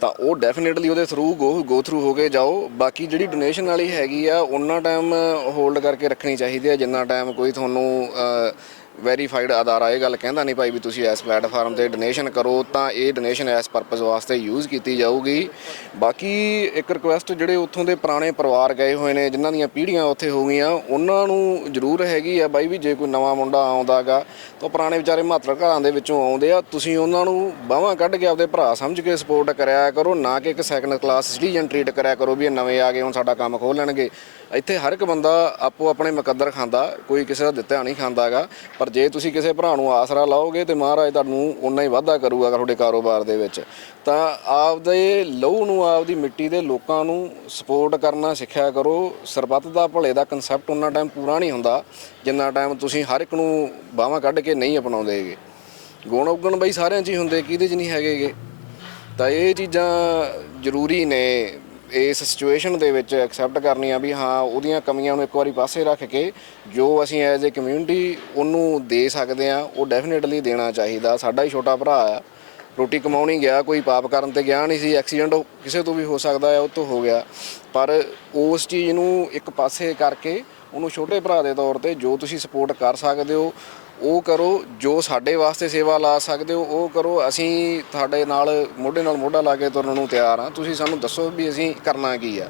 ਤਾਂ ਉਹ ਡੈਫੀਨੇਟਲੀ ਉਹਦੇ ਥਰੂ ਗੋ ਗੋ ਥਰੂ ਹੋ ਕੇ ਜਾਓ। ਬਾਕੀ ਜਿਹੜੀ ਡੋਨੇਸ਼ਨ ਵਾਲੀ ਹੈਗੀ ਆ, ਉਹਨਾਂ ਟਾਈਮ ਹੋਲਡ ਕਰਕੇ ਰੱਖਣੀ ਚਾਹੀਦੀ ਹੈ ਜਿੰਨਾ ਟਾਈਮ ਕੋਈ ਤੁਹਾਨੂੰ ਵੈਰੀਫਾਈਡ ਅਦਾਰਾ ਇਹ ਗੱਲ ਕਹਿੰਦਾ ਨਹੀਂ ਭਾਈ ਵੀ ਤੁਸੀਂ ਇਸ ਪਲੇਟਫਾਰਮ ਤੇ ਡੋਨੇਸ਼ਨ ਕਰੋ, ਤਾਂ ਇਹ ਡੋਨੇਸ਼ਨ ਇਸ ਪਰਪਸ ਵਾਸਤੇ ਯੂਜ਼ ਕੀਤੀ ਜਾਊਗੀ। ਬਾਕੀ ਇੱਕ ਰਿਕੁਐਸਟ ਜਿਹੜੇ ਉੱਥੋਂ ਦੇ ਪੁਰਾਣੇ ਪਰਿਵਾਰ ਗਏ ਹੋਏ ਨੇ, ਜਿਨ੍ਹਾਂ ਦੀਆਂ ਪੀੜ੍ਹੀਆਂ ਉੱਥੇ ਹੋ ਗਈਆਂ, ਉਹਨਾਂ ਨੂੰ ਜ਼ਰੂਰ ਹੈਗੀ ਆ ਬਾਈ ਵੀ ਜੇ ਕੋਈ ਨਵਾਂ ਮੁੰਡਾ ਆਉਂਦਾਗਾ, ਤਾਂ ਪੁਰਾਣੇ ਵਿਚਾਰੇ ਮਾਤਰ ਘਰਾਂ ਦੇ ਵਿੱਚੋਂ ਆਉਂਦੇ ਆ, ਤੁਸੀਂ ਉਹਨਾਂ ਨੂੰ ਬਾਹਾਂ ਕੱਢ ਕੇ ਆਪਦੇ ਭਰਾ ਸਮਝ ਕੇ ਸਪੋਰਟ ਕਰਿਆ ਕਰੋ, ਨਾ ਕਿ ਇੱਕ ਸੈਕੰਡ ਕਲਾਸ ਸਿਟੀਜ਼ਨ ਟ੍ਰੀਟ ਕਰਿਆ ਕਰੋ ਵੀ ਇਹ ਨਵੇਂ ਆ ਗਏ, ਹੁਣ ਸਾਡਾ ਕੰਮ ਖੋਲ ਲੈਣਗੇ ਇੱਥੇ ਹਰ ਇੱਕ ਬੰਦਾ ਆਪੋ ਆਪਣੇ ਮੁਕੱਦਰ ਖਾਂਦਾ, ਕੋਈ ਕਿਸੇ ਦਾ ਦਿੱਤਾ ਨਹੀਂ ਖਾਂਦਾਗਾ ਪਰ ਜੇ ਤੁਸੀਂ ਕਿਸੇ ਭਰਾ ਨੂੰ ਆਸਰਾ ਲਾਓਗੇ ਤੇ ਮਹਾਰਾਜ ਤੁਹਾਨੂੰ ਉਨਾ ਹੀ ਵਾਧਾ ਕਰੂਗਾ ਤੁਹਾਡੇ ਕਾਰੋਬਾਰ ਦੇ ਵਿੱਚ, ਤਾਂ ਆਪਦੇ ਲਹੂ ਨੂੰ, ਆਪਦੀ ਮਿੱਟੀ ਦੇ ਲੋਕਾਂ ਨੂੰ ਸਪੋਰਟ ਕਰਨਾ, ਸਿੱਖਿਆ ਕਰੋ। ਸਰਬੱਤ ਦਾ ਭਲੇ ਦਾ ਕਨਸੈਪਟ ਉਹਨਾਂ ਟਾਈਮ ਪੂਰਾ ਨਹੀਂ ਹੁੰਦਾ, ਜਿੰਨਾ ਟਾਈਮ ਤੁਸੀਂ ਹਰ ਇੱਕ ਨੂੰ ਬਾਹਾਂ ਕੱਢ ਕੇ ਨਹੀਂ ਅਪਣਾਉਂਦੇਗੇ ਗੁਣ ਉਗਣ ਬਈ ਸਾਰਿਆਂ 'ਚ ਹੀ ਹੁੰਦੇ, ਕਿਹਦੇ 'ਚ ਨਹੀਂ ਹੈਗੇਗੇ ਤਾਂ ਇਹ ਚੀਜ਼ਾਂ ਜ਼ਰੂਰੀ ਨੇ। ਇਸ ਸਿਚੁਏਸ਼ਨ ਦੇ ਵਿੱਚ ਐਕਸੈਪਟ ਕਰਨੀ ਆ ਵੀ ਹਾਂ, ਉਹਦੀਆਂ ਕਮੀਆਂ ਨੂੰ ਇੱਕ ਵਾਰੀ ਪਾਸੇ ਰੱਖ ਕੇ ਜੋ ਅਸੀਂ ਐਜ਼ ਅ ਕਮਿਊਨਿਟੀ ਉਹਨੂੰ ਦੇ ਸਕਦੇ ਆ, ਉਹ ਡੈਫੀਨੇਟਲੀ ਦੇਣਾ ਚਾਹੀਦਾ। ਸਾਡਾ ਹੀ ਛੋਟਾ ਭਰਾ ਆ। ਰੋਟੀ ਕਮਾਉਣੀ ਗਿਆ, ਕੋਈ ਪਾਪ ਕਰਨ ਤੇ ਗਿਆ ਨਹੀਂ ਸੀ ਐਕਸੀਡੈਂਟ ਕਿਸੇ ਤੋਂ ਵੀ ਹੋ ਸਕਦਾ ਹੈ ਉਹ ਤੋਂ ਹੋ ਗਿਆ। ਪਰ ਉਸ ਚੀਜ਼ ਨੂੰ ਇੱਕ ਪਾਸੇ ਕਰਕੇ ਉਹਨੂੰ ਛੋਟੇ ਭਰਾ ਦੇ ਤੌਰ ਤੇ ਜੋ ਤੁਸੀਂ ਸਪੋਰਟ ਕਰ ਸਕਦੇ ਹੋ ਉਹ ਕਰੋ ਜੋ ਸਾਡੇ ਵਾਸਤੇ ਸੇਵਾ ਲਾ ਸਕਦੇ ਹੋ ਉਹ ਕਰੋ। ਅਸੀਂ ਤੁਹਾਡੇ ਨਾਲ ਮੋਢੇ ਨਾਲ ਮੋਢਾ ਲਾ ਕੇ ਤੁਰਨ ਨੂੰ ਤਿਆਰ ਹਾਂ। ਤੁਸੀਂ ਸਾਨੂੰ ਦੱਸੋ ਵੀ ਅਸੀਂ ਕਰਨਾ ਕੀ ਆ।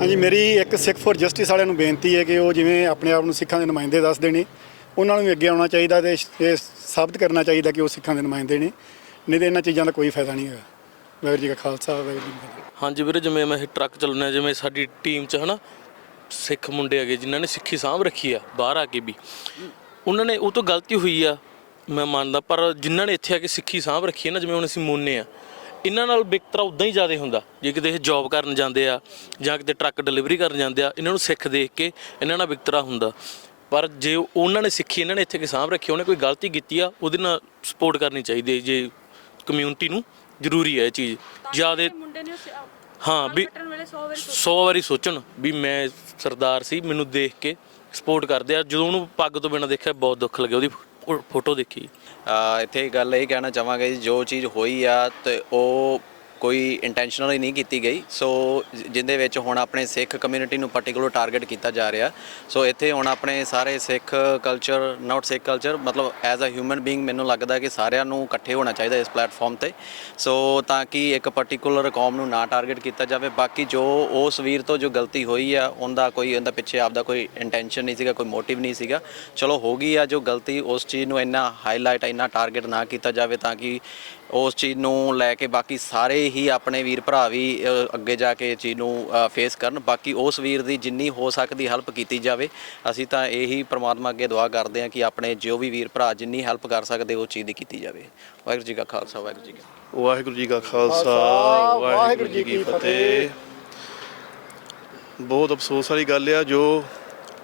ਹਾਂਜੀ ਮੇਰੀ ਇੱਕ ਸਿੱਖ ਫੋਰ ਜਸਟਿਸ ਵਾਲਿਆਂ ਨੂੰ ਬੇਨਤੀ ਹੈ ਕਿ ਉਹ ਜਿਵੇਂ ਆਪਣੇ ਆਪ ਨੂੰ ਸਿੱਖਾਂ ਦੇ ਨੁਮਾਇੰਦੇ ਦੱਸਦੇ ਨੇ ਉਹਨਾਂ ਨੂੰ ਵੀ ਅੱਗੇ ਆਉਣਾ ਚਾਹੀਦਾ ਤੇ ਇਹ ਸਾਬਤ ਕਰਨਾ ਚਾਹੀਦਾ ਕਿ ਉਹ ਸਿੱਖਾਂ ਦੇ ਨੁਮਾਇੰਦੇ ਨੇ। ਨਹੀਂ ਤੇ ਇਹਨਾਂ ਚੀਜ਼ਾਂ ਦਾ ਕੋਈ ਫਾਇਦਾ ਨਹੀਂ ਹੈਗਾ। ਵਾਹਿਗੁਰੂ ਜੀ ਕਾ ਖਾਲਸਾ ਵਾਹਿਗੁਰੂ ਜੀ ਕੀ ਫਤਿਹ। ਹਾਂਜੀ ਵੀਰੇ ਜਿਵੇਂ ਮੈਂ ਇਹ ਟਰੱਕ ਚਲਾਉਂਦਾ ਜਿਵੇਂ ਸਾਡੀ ਟੀਮ 'ਚ ਹਨਾ ਸਿੱਖ ਮੁੰਡੇ ਹੈਗੇ ਜਿਨ੍ਹਾਂ ਨੇ ਸਿੱਖੀ ਸਾਂਭ ਰੱਖੀ ਆ ਬਾਹਰ ਆ ਕੇ ਵੀ। ਉਹਨਾਂ ਨੇ ਉਹ ਤੋਂ ਗਲਤੀ ਹੋਈ ਆ ਮੈਂ ਮੰਨਦਾ ਪਰ ਜਿਨ੍ਹਾਂ ਨੇ ਇੱਥੇ ਆ ਕੇ ਸਿੱਖੀ ਸਾਂਭ ਰੱਖੀ ਹੈ ਨਾ ਜਿਵੇਂ ਹੁਣ ਅਸੀਂ ਮੋਨੇ ਆ ਇਹਨਾਂ ਨਾਲ ਵਿਕਤਰਾ ਉਦਾਂ ਹੀ ਜ਼ਿਆਦਾ ਹੁੰਦਾ। ਜੇ ਕਿਤੇ ਇਹ ਜੌਬ ਕਰਨ ਜਾਂਦੇ ਆ ਜਾਂ ਕਿਤੇ ਟਰੱਕ ਡਿਲੀਵਰੀ ਕਰਨ ਜਾਂਦੇ ਆ ਇਹਨਾਂ ਨੂੰ ਸਿੱਖ ਦੇਖ ਕੇ ਇਹਨਾਂ ਨਾਲ ਵਿਕਤਰਾ ਹੁੰਦਾ। ਪਰ ਜੇ ਉਹਨਾਂ ਨੇ ਸਿੱਖੀ ਇਹਨਾਂ ਨੇ ਇੱਥੇ ਕੇ ਸਾਂਭ ਰੱਖੀ ਉਹਨੇ ਕੋਈ ਗਲਤੀ ਕੀਤੀ ਆ ਉਹਦੇ ਨਾਲ ਸਪੋਰਟ ਕਰਨੀ ਚਾਹੀਦੀ ਹੈ ਜੇ ਕਮਿਊਨਿਟੀ ਨੂੰ ਜ਼ਰੂਰੀ ਹੈ ਇਹ ਚੀਜ਼। ਜਿਆਦੇ ਮੁੰਡੇ ਨੇ ਹਾਂ ਵੀ ਕੱਟਣ ਵੇਲੇ 100 ਵਾਰੀ 100 ਵਾਰੀ ਸੋਚਣ ਵੀ ਮੈਂ ਸਰਦਾਰ ਸੀ ਮੈਨੂੰ ਦੇਖ ਕੇ ਸਪੋਰਟ ਕਰਦੇ ਆ। ਜਦੋਂ ਉਹਨੂੰ ਪੱਗ ਤੋਂ ਬਿਨਾਂ ਦੇਖਿਆ ਬਹੁਤ ਦੁੱਖ ਲੱਗਿਆ ਉਹਦੀ ਫੋ- ਫੋਟੋ ਦੇਖੀ। ਅ, ਇੱਥੇ ਗੱਲ ਇਹ ਕਹਿਣਾ ਚਾਹਾਂਗਾ ਜੀ ਜੋ ਚੀਜ਼ ਹੋਈ ਆ ਤੇ ਉਹ ਕੋਈ ਇੰਟੈਂਸ਼ਨਲੀ ਨਹੀਂ ਕੀਤੀ ਗਈ। ਸੋ ਜ- ਜਿਹਦੇ ਵਿੱਚ ਹੁਣ ਆਪਣੇ ਸਿੱਖ ਕਮਿਊਨਿਟੀ ਨੂੰ ਪਾਰਟਿਕੂਲਰ ਟਾਰਗੇਟ ਕੀਤਾ ਜਾ ਰਿਹਾ। ਸੋ ਇੱਥੇ ਹੁਣ ਆਪਣੇ ਸਾਰੇ Sikh culture not Sikh culture ਮਤਲਬ ਐਜ਼ ਅ ਹਿਊਮਨ ਬੀਇੰਗ ਮੈਨੂੰ ਲੱਗਦਾ ਕਿ ਸਾਰਿਆਂ ਨੂੰ ਇਕੱਠੇ ਹੋਣਾ ਚਾਹੀਦਾ ਇਸ ਪਲੇਟਫਾਰਮ ਤੇ। ਸੋ ਤਾਂ ਕਿ ਇੱਕ ਪਾਰਟਿਕੂਲਰ ਕੌਮ ਨੂੰ ਨਾ ਟਾਰਗੇਟ ਕੀਤਾ ਜਾਵੇ। ਬਾਕੀ ਜੋ ਉਸ ਵੀਰ ਤੋਂ ਜੋ ਗਲਤੀ ਹੋਈ ਆ, ਉਹਦਾ ਕੋਈ, ਉਹਦਾ ਪਿੱਛੇ ਆਪਦਾ ਕੋਈ ਇੰਟੈਂਸ਼ਨ ਨਹੀਂ ਸੀਗਾ, ਕੋਈ ਮੋਟਿਵ ਨਹੀਂ ਸੀਗਾ। ਚਲੋ ਹੋ ਗਈ ਆ ਜੋ ਗਲਤੀ, ਉਸ ਚੀਜ਼ ਨੂੰ ਇੰਨਾ ਹਾਈਲਾਈਟ ਇੰਨਾ ਟਾਰਗੇਟ ਨਾ ਕੀਤਾ ਜਾਵੇ ਤਾਂ ਕਿ ਉਸ ਚੀਜ਼ ਨੂੰ ਲੈ ਕੇ ਬਾਕੀ ਸਾਰੇ ਹੀ ਆਪਣੇ ਵੀਰ ਭਰਾ ਵੀ ਅੱਗੇ ਜਾ ਕੇ ਚੀਜ਼ ਨੂੰ ਫੇਸ ਕਰਨ। ਬਾਕੀ ਉਸ ਵੀਰ ਦੀ ਜਿੰਨੀ ਹੋ ਸਕਦੀ ਹੈਲਪ ਕੀਤੀ ਜਾਵੇ ਅਸੀਂ ਤਾਂ ਇਹੀ ਪ੍ਰਮਾਤਮਾ ਅੱਗੇ ਦੁਆ ਕਰਦੇ ਹਾਂ ਕਿ ਆਪਣੇ ਜੋ ਵੀ ਵੀਰ ਭਰਾ ਜਿੰਨੀ ਹੈਲਪ ਕਰ ਸਕਦੇ ਉਹ ਚੀਜ਼ ਦੀ ਕੀਤੀ ਜਾਵੇ। ਵਾਹਿਗੁਰੂ ਜੀ ਕਾ ਖਾਲਸਾ ਵਾਹਿਗੁਰੂ ਜੀ ਕੀ ਫਤਿਹ। ਵਾਹਿਗੁਰੂ ਜੀ ਕਾ ਖਾਲਸਾ ਵਾਹਿਗੁਰੂ ਜੀ ਕੀ ਫਤਿਹ। ਬਹੁਤ ਅਫਸੋਸ ਵਾਲੀ ਗੱਲ ਆ ਜੋ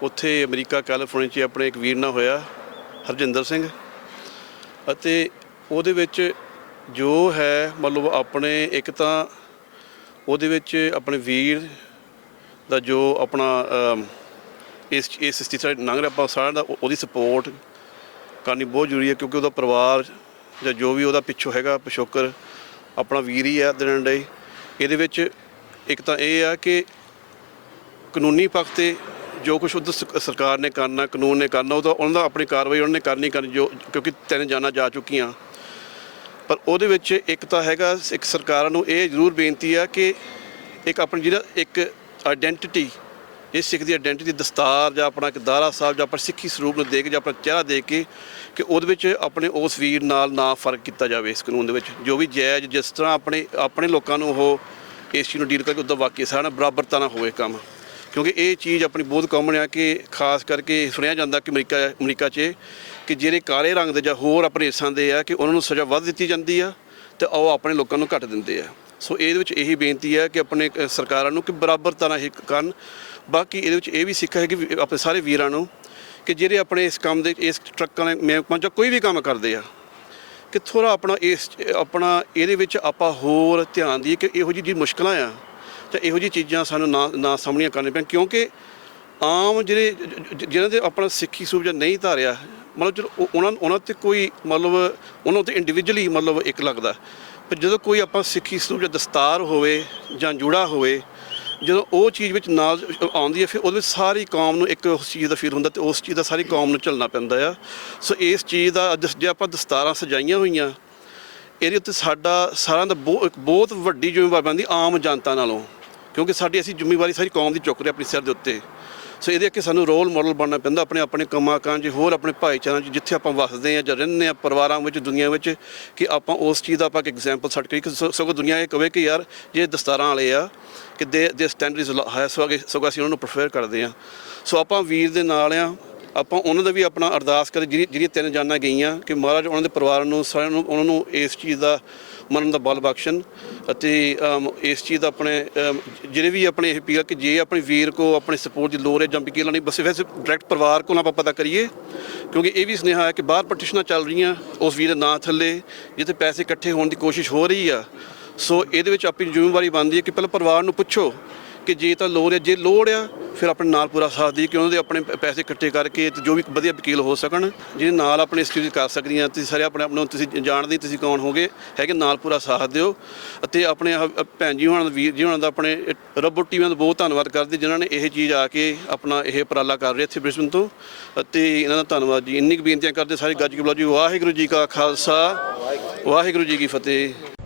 ਉੱਥੇ ਅਮਰੀਕਾ ਕੈਲੀਫੋਰਨੀਆ 'ਚ ਆਪਣੇ ਇੱਕ ਵੀਰ ਨਾਲ ਹੋਇਆ ਹਰਜਿੰਦਰ ਸਿੰਘ। ਅਤੇ ਉਹਦੇ ਵਿੱਚ ਜੋ ਹੈ ਮਤਲਬ ਆਪਣੇ ਇੱਕ ਤਾਂ ਉਹਦੇ ਵਿੱਚ ਆਪਣੇ ਵੀਰ ਦਾ ਜੋ ਆਪਣਾ ਅਮ, ਇਸ ਇਸ ਸਥਿਤੀ ਨਾਲ ਲੰਘ ਰਿਹਾ ਆਪਾਂ ਸਾਰਿਆਂ ਦਾ ਉਹ- ਉਹਦੀ ਸਪੋਰਟ ਕਰਨੀ ਬਹੁਤ ਜ਼ਰੂਰੀ ਹੈ ਕਿਉਂਕਿ ਉਹਦਾ ਪਰਿਵਾਰ ਜਾਂ ਜੋ ਵੀ ਉਹਦਾ ਪਿੱਛੋਂ ਹੈਗਾ ਪਿਛੋਕਰ ਆਪਣਾ ਵੀਰ ਹੀ ਹੈ ਦਿਨ ਡੇ ਇਹਦੇ ਵਿੱਚ ਇੱਕ ਤਾਂ ਇਹ ਆ ਕਿ ਕਾਨੂੰਨੀ ਪੱਖ ਤੇ ਜੋ ਕੁਝ ਉਧਰ ਸਰਕਾਰ ਨੇ ਕਰਨਾ ਕਾਨੂੰਨ ਨੇ ਕਰਨਾ ਉਹ ਤਾਂ ਉਹਨਾਂ ਦਾ ਆਪਣੀ ਕਾਰਵਾਈ ਉਹਨਾਂ ਨੇ ਕਰਨੀ ਕਰਨੀ ਜੋ ਕਿਉਂਕਿ ਤਿੰਨ ਜਾਨਾਂ ਜਾ ਚੁੱਕੀਆਂ। ਪਰ ਉਹਦੇ ਵਿੱਚ ਇੱਕ ਤਾਂ ਹੈਗਾ, ਇੱਕ ਸਰਕਾਰਾਂ ਨੂੰ ਇਹ ਜ਼ਰੂਰ ਬੇਨਤੀ ਆ ਕਿ ਇੱਕ ਆਪਣੀ ਜਿਹੜਾ ਇੱਕ ਆਇਡੈਂਟੀਟੀ ਇਹ ਸਿੱਖ ਦੀ ਆਇਡੈਂਟੀਟੀ ਦਸਤਾਰ ਜਾਂ ਆਪਣਾ ਇੱਕ ਸਾਹਿਬ ਜਾਂ ਆਪਣਾ ਸਿੱਖੀ ਸਰੂਪ ਨੂੰ ਦੇਖ ਜਾਂ ਆਪਣਾ ਚਿਹਰਾ ਦੇਖ ਕੇ ਕਿ ਉਹਦੇ ਵਿੱਚ ਆਪਣੇ ਉਸ ਵੀਰ ਨਾਲ ਨਾ ਫ਼ਰਕ ਕੀਤਾ ਜਾਵੇ ਇਸ ਕਾਨੂੰਨ ਦੇ ਵਿੱਚ। ਜੋ ਵੀ ਜਾਇਜ਼ ਜਿਸ ਤਰ੍ਹਾਂ ਆਪਣੇ ਆਪਣੇ ਲੋਕਾਂ ਨੂੰ ਉਹ ਇਸ ਚੀਜ਼ ਨੂੰ ਡੀਲ ਕਰਕੇ ਉਦੋਂ ਵਾਕਿਆ ਸਾਰਾ ਨਾਲ ਬਰਾਬਰਤਾ ਨਾਲ ਹੋਵੇ ਕੰਮ। ਕਿਉਂਕਿ ਇਹ ਚੀਜ਼ ਆਪਣੀ ਬਹੁਤ ਕਾਮਨ ਆ ਕਿ ਖਾਸ ਕਰਕੇ ਸੁਣਿਆ ਜਾਂਦਾ ਕਿ ਅਮਰੀਕਾ ਅਮਰੀਕਾ 'ਚ ਕਿ ਜਿਹੜੇ ਕਾਲੇ ਰੰਗ ਦੇ ਜਾਂ ਹੋਰ ਆਪਣੇ ਹਿੱਸਾਂ ਦੇ ਆ ਕਿ ਉਹਨਾਂ ਨੂੰ ਸਜ਼ਾ ਵੱਧ ਦਿੱਤੀ ਜਾਂਦੀ ਆ ਤੇ ਉਹ ਆਪਣੇ ਲੋਕਾਂ ਨੂੰ ਘੱਟ ਦਿੰਦੇ ਆ। ਸੋ ਇਹਦੇ ਵਿੱਚ ਇਹੀ ਬੇਨਤੀ ਹੈ ਕਿ ਆਪਣੇ ਸਰਕਾਰਾਂ ਨੂੰ ਕਿ ਬਰਾਬਰ ਤਰ੍ਹਾਂ ਹੀ ਕਰਨ। ਬਾਕੀ ਇਹਦੇ ਵਿੱਚ ਇਹ ਵੀ ਸਿੱਖਿਆ ਹੈ ਕਿ ਵੀ ਆਪਣੇ ਸਾਰੇ ਵੀਰਾਂ ਨੂੰ ਕਿ ਜਿਹੜੇ ਆਪਣੇ ਇਸ ਕੰਮ ਦੇ, ਇਸ ਟਰੱਕਾਂ ਦੇ ਜਾਂ ਕੋਈ ਵੀ ਕੰਮ ਕਰਦੇ ਆ, ਕਿ ਥੋੜਾ ਆਪਣਾ ਇਸ, ਆਪਣਾ ਇਹਦੇ ਵਿੱਚ ਆਪਾਂ ਹੋਰ ਧਿਆਨ ਦਈਏ ਕਿ ਇਹੋ ਜਿਹੀ ਜਿਹੜੀ ਮੁਸ਼ਕਲਾਂ ਆ ਤੇ ਇਹੋ ਜਿਹੀ ਚੀਜ਼ਾਂ ਸਾਨੂੰ ਨਾ ਨਾ ਸਾਹਮਣੀਆਂ ਕਰਨੀਆਂ ਪੈਣ। ਕਿਉਂਕਿ ਆਮ ਜਿਹੜੇ ਜਿਹਨਾਂ ਦੇ ਆਪਣਾ ਸਿੱਖੀ ਸੂਬ ਜਾਂ ਨਹੀਂ ਧਾਰਿਆ ਮਤਲਬ ਚਲੋ ਉਹ- ਉਹਨਾਂ ਉਹਨਾਂ ਤੇ ਕੋਈ ਮਤਲਬ ਉਹਨਾਂ ਤੇ ਇੰਡੀਵਿਜੂਅਲੀ ਮਤਲਬ ਇੱਕ ਲੱਗਦਾ। ਪਰ ਜਦੋਂ ਕੋਈ ਆਪਾਂ ਸਿੱਖੀ ਸਰੂਪ ਜਾਂ ਦਸਤਾਰ ਹੋਵੇ ਜਾਂ ਜੁੜਾ ਹੋਵੇ, ਜਦੋਂ ਉਹ ਚੀਜ਼ ਵਿੱਚ ਨਾਲ ਆਉਂਦੀ ਹੈ, ਫਿਰ ਉਹਦੇ ਵਿੱਚ ਸਾਰੀ ਕੌਮ ਨੂੰ ਇੱਕ ਉਸ ਚੀਜ਼ ਦਾ ਫੀਲ ਹੁੰਦਾ ਤੇ ਉਸ ਚੀਜ਼ ਦਾ ਸਾਰੀ ਕੌਮ ਨੂੰ ਝੱਲਣਾ ਪੈਂਦਾ ਆ। ਸੋ ਇਸ ਚੀਜ਼ ਦਾ ਅੱਜ ਜੇ ਆਪਾਂ ਦਸਤਾਰਾਂ ਸਜਾਈਆਂ ਹੋਈਆਂ, ਇਹਦੇ ਉੱਤੇ ਸਾਡਾ ਸਾਰਿਆਂ ਦਾ ਬਹੁ- ਇੱਕ ਬਹੁਤ ਵੱਡੀ ਜ਼ਿੰਮੇਵਾਰੀ ਬਣਦੀ ਆਮ ਜਨਤਾ ਨਾਲੋਂ। ਕਿਉਂਕਿ ਸਾਡੀ ਅਸੀਂ ਜ਼ਿੰਮੇਵਾਰੀ ਸਾਰੀ ਕੌਮ ਦੀ ਚੁੱਕ ਰਹੇ ਆਪਣੀ ਸਿਰ ਦੇ ਉੱਤੇ। ਸੋ ਇਹਦੇ ਅੱਗੇ ਸਾਨੂੰ ਰੋਲ ਮਾਡਲ ਬਣਨਾ ਪੈਂਦਾ, ਆਪਣੇ ਆਪਣੇ ਕੰਮਾਂ ਕਾਰਾਂ 'ਚ, ਹੋਰ ਆਪਣੇ ਭਾਈਚਾਰਿਆਂ 'ਚ, ਜਿੱਥੇ ਆਪਾਂ ਵੱਸਦੇ ਆ ਜਾਂ ਰਹਿੰਦੇ ਆ ਪਰਿਵਾਰਾਂ ਵਿੱਚ, ਦੁਨੀਆ ਵਿੱਚ, ਕਿ ਆਪਾਂ ਉਸ ਚੀਜ਼ ਦਾ ਆਪਾਂ ਇੱਕ ਐਗਜ਼ਾਮਪਲ ਸੈੱਟ ਕਰੀਏ ਕਿ ਸ- ਸਗੋਂ ਦੁਨੀਆ ਇਹ ਕਵੇ ਕਿ ਯਾਰ ਜੇ ਦਸਤਾਰਾਂ ਵਾਲੇ ਆ, ਕਿ ਦੇ ਦੇ ਸਟੈਂਡਰਡ ਇਜ਼ ਹਾਈ ਸੋ ਅਗੇ, ਸਗੋਂ ਅਸੀਂ ਉਹਨਾਂ ਨੂੰ ਪ੍ਰੇਫਰ ਕਰਦੇ ਆ ਸੋ ਆਪਾਂ ਵੀਰ ਦੇ ਨਾਲ ਆ, ਆਪਾਂ ਉਹਨਾਂ ਦਾ ਵੀ ਆਪਣਾ ਅਰਦਾਸ ਕਰੇ ਜਿਹੜੀ ਜਿਹੜੀਆਂ ਤਿੰਨ ਜਾਨਾਂ ਗਈਆਂ, ਕਿ ਮਹਾਰਾਜ ਉਹਨਾਂ ਦੇ ਪਰਿਵਾਰ ਨੂੰ, ਸਾਰਿਆਂ ਨੂੰ, ਉਹਨਾਂ ਨੂੰ ਇਸ ਚੀਜ਼ ਦਾ ਮਰਨ ਦਾ ਬਲ ਬਖਸ਼ਣ ਅਤੇ ਇਸ ਚੀਜ਼ ਦਾ ਆਪਣੇ ਜਿਹੜੇ ਵੀ ਆਪਣੇ ਇਹ ਪੀਆ ਕਿ ਜੇ ਆਪਣੇ ਵੀਰ ਕੋ ਆਪਣੇ ਸਪੋਰਟ ਦੀ ਲੋੜ ਹੈ ਜਾਂ ਵਕੀਲਾਂ ਨਹੀਂ ਬਸ ਵੈਸੇ ਡਾਇਰੈਕਟ ਪਰਿਵਾਰ ਕੋਲ ਆਪਾਂ ਪਤਾ ਕਰੀਏ, ਕਿਉਂਕਿ ਇਹ ਵੀ ਸੁਨੇਹਾ ਹੈ ਕਿ ਬਾਹਰ ਪਟੀਸ਼ਨਾਂ ਚੱਲ ਰਹੀਆਂ, ਉਸ ਵੀਰ ਦੇ ਨਾਂ ਥੱਲੇ, ਜਿੱਥੇ ਪੈਸੇ ਇਕੱਠੇ ਹੋਣ ਦੀ ਕੋਸ਼ਿਸ਼ ਹੋ ਰਹੀ ਆ। ਸੋ ਇਹਦੇ ਵਿੱਚ ਆਪਣੀ ਜ਼ਿੰਮੇਵਾਰੀ ਬਣਦੀ ਹੈ ਕਿ ਪਹਿਲਾਂ ਪਰਿਵਾਰ ਨੂੰ ਪੁੱਛੋ ਕਿ ਜੇ ਤਾਂ ਲੋੜ ਹੈ, ਜੇ ਲੋੜ ਆ ਫਿਰ ਆਪਣੇ ਨਾਲ ਪੂਰਾ ਸਾਥ ਦੀ ਕਿ ਉਹਨਾਂ ਦੇ ਆਪਣੇ ਪੈਸੇ ਇਕੱਠੇ ਕਰਕੇ ਤੇ ਜੋ ਵੀ ਵਧੀਆ ਵਕੀਲ ਹੋ ਸਕਣ, ਜਿਹਦੇ ਨਾਲ ਆਪਣੇ ਇਸ ਚੀਜ਼ ਕਰ ਸਕਦੀਆਂ, ਤੁਸੀਂ ਸਾਰੇ ਆਪਣੇ ਆਪ ਨੂੰ, ਤੁਸੀਂ ਜਾਣਦੇ ਤੁਸੀਂ ਕੌਣ ਹੋਗੇ, ਹੈਗੇ ਨਾਲ ਪੂਰਾ ਸਾਥ ਦਿਓ ਅਤੇ ਆਪਣੇ ਭੈਣ ਜੀ ਹੋਣਾ ਦਾ ਵੀਰ ਜੀ ਹੋਣਾ ਦਾ ਆਪਣੇ ਰੱਬੋ ਟੀਮਾਂ ਦਾ ਬਹੁਤ ਧੰਨਵਾਦ ਕਰਦੇ ਜਿਨ੍ਹਾਂ ਨੇ ਇਹ ਚੀਜ਼ ਆ ਕੇ ਆਪਣਾ ਇਹ ਉਪਰਾਲਾ ਕਰ ਰਹੇ ਇੱਥੇ ਬ੍ਰਿਸਬਨ ਤੋਂ ਅਤੇ ਇਹਨਾਂ ਦਾ ਧੰਨਵਾਦ ਜੀ। ਇੰਨੀ ਕੁ ਬੇਨਤੀਆਂ ਕਰਦੇ ਸਾਰੇ ਗੱਜ ਕੇ ਬੁਲਾ ਜੀ। ਵਾਹਿਗੁਰੂ ਜੀ ਕਾ ਖਾਲਸਾ, ਵਾਹਿਗੁਰੂ ਜੀ ਕੀ ਫਤਿਹ।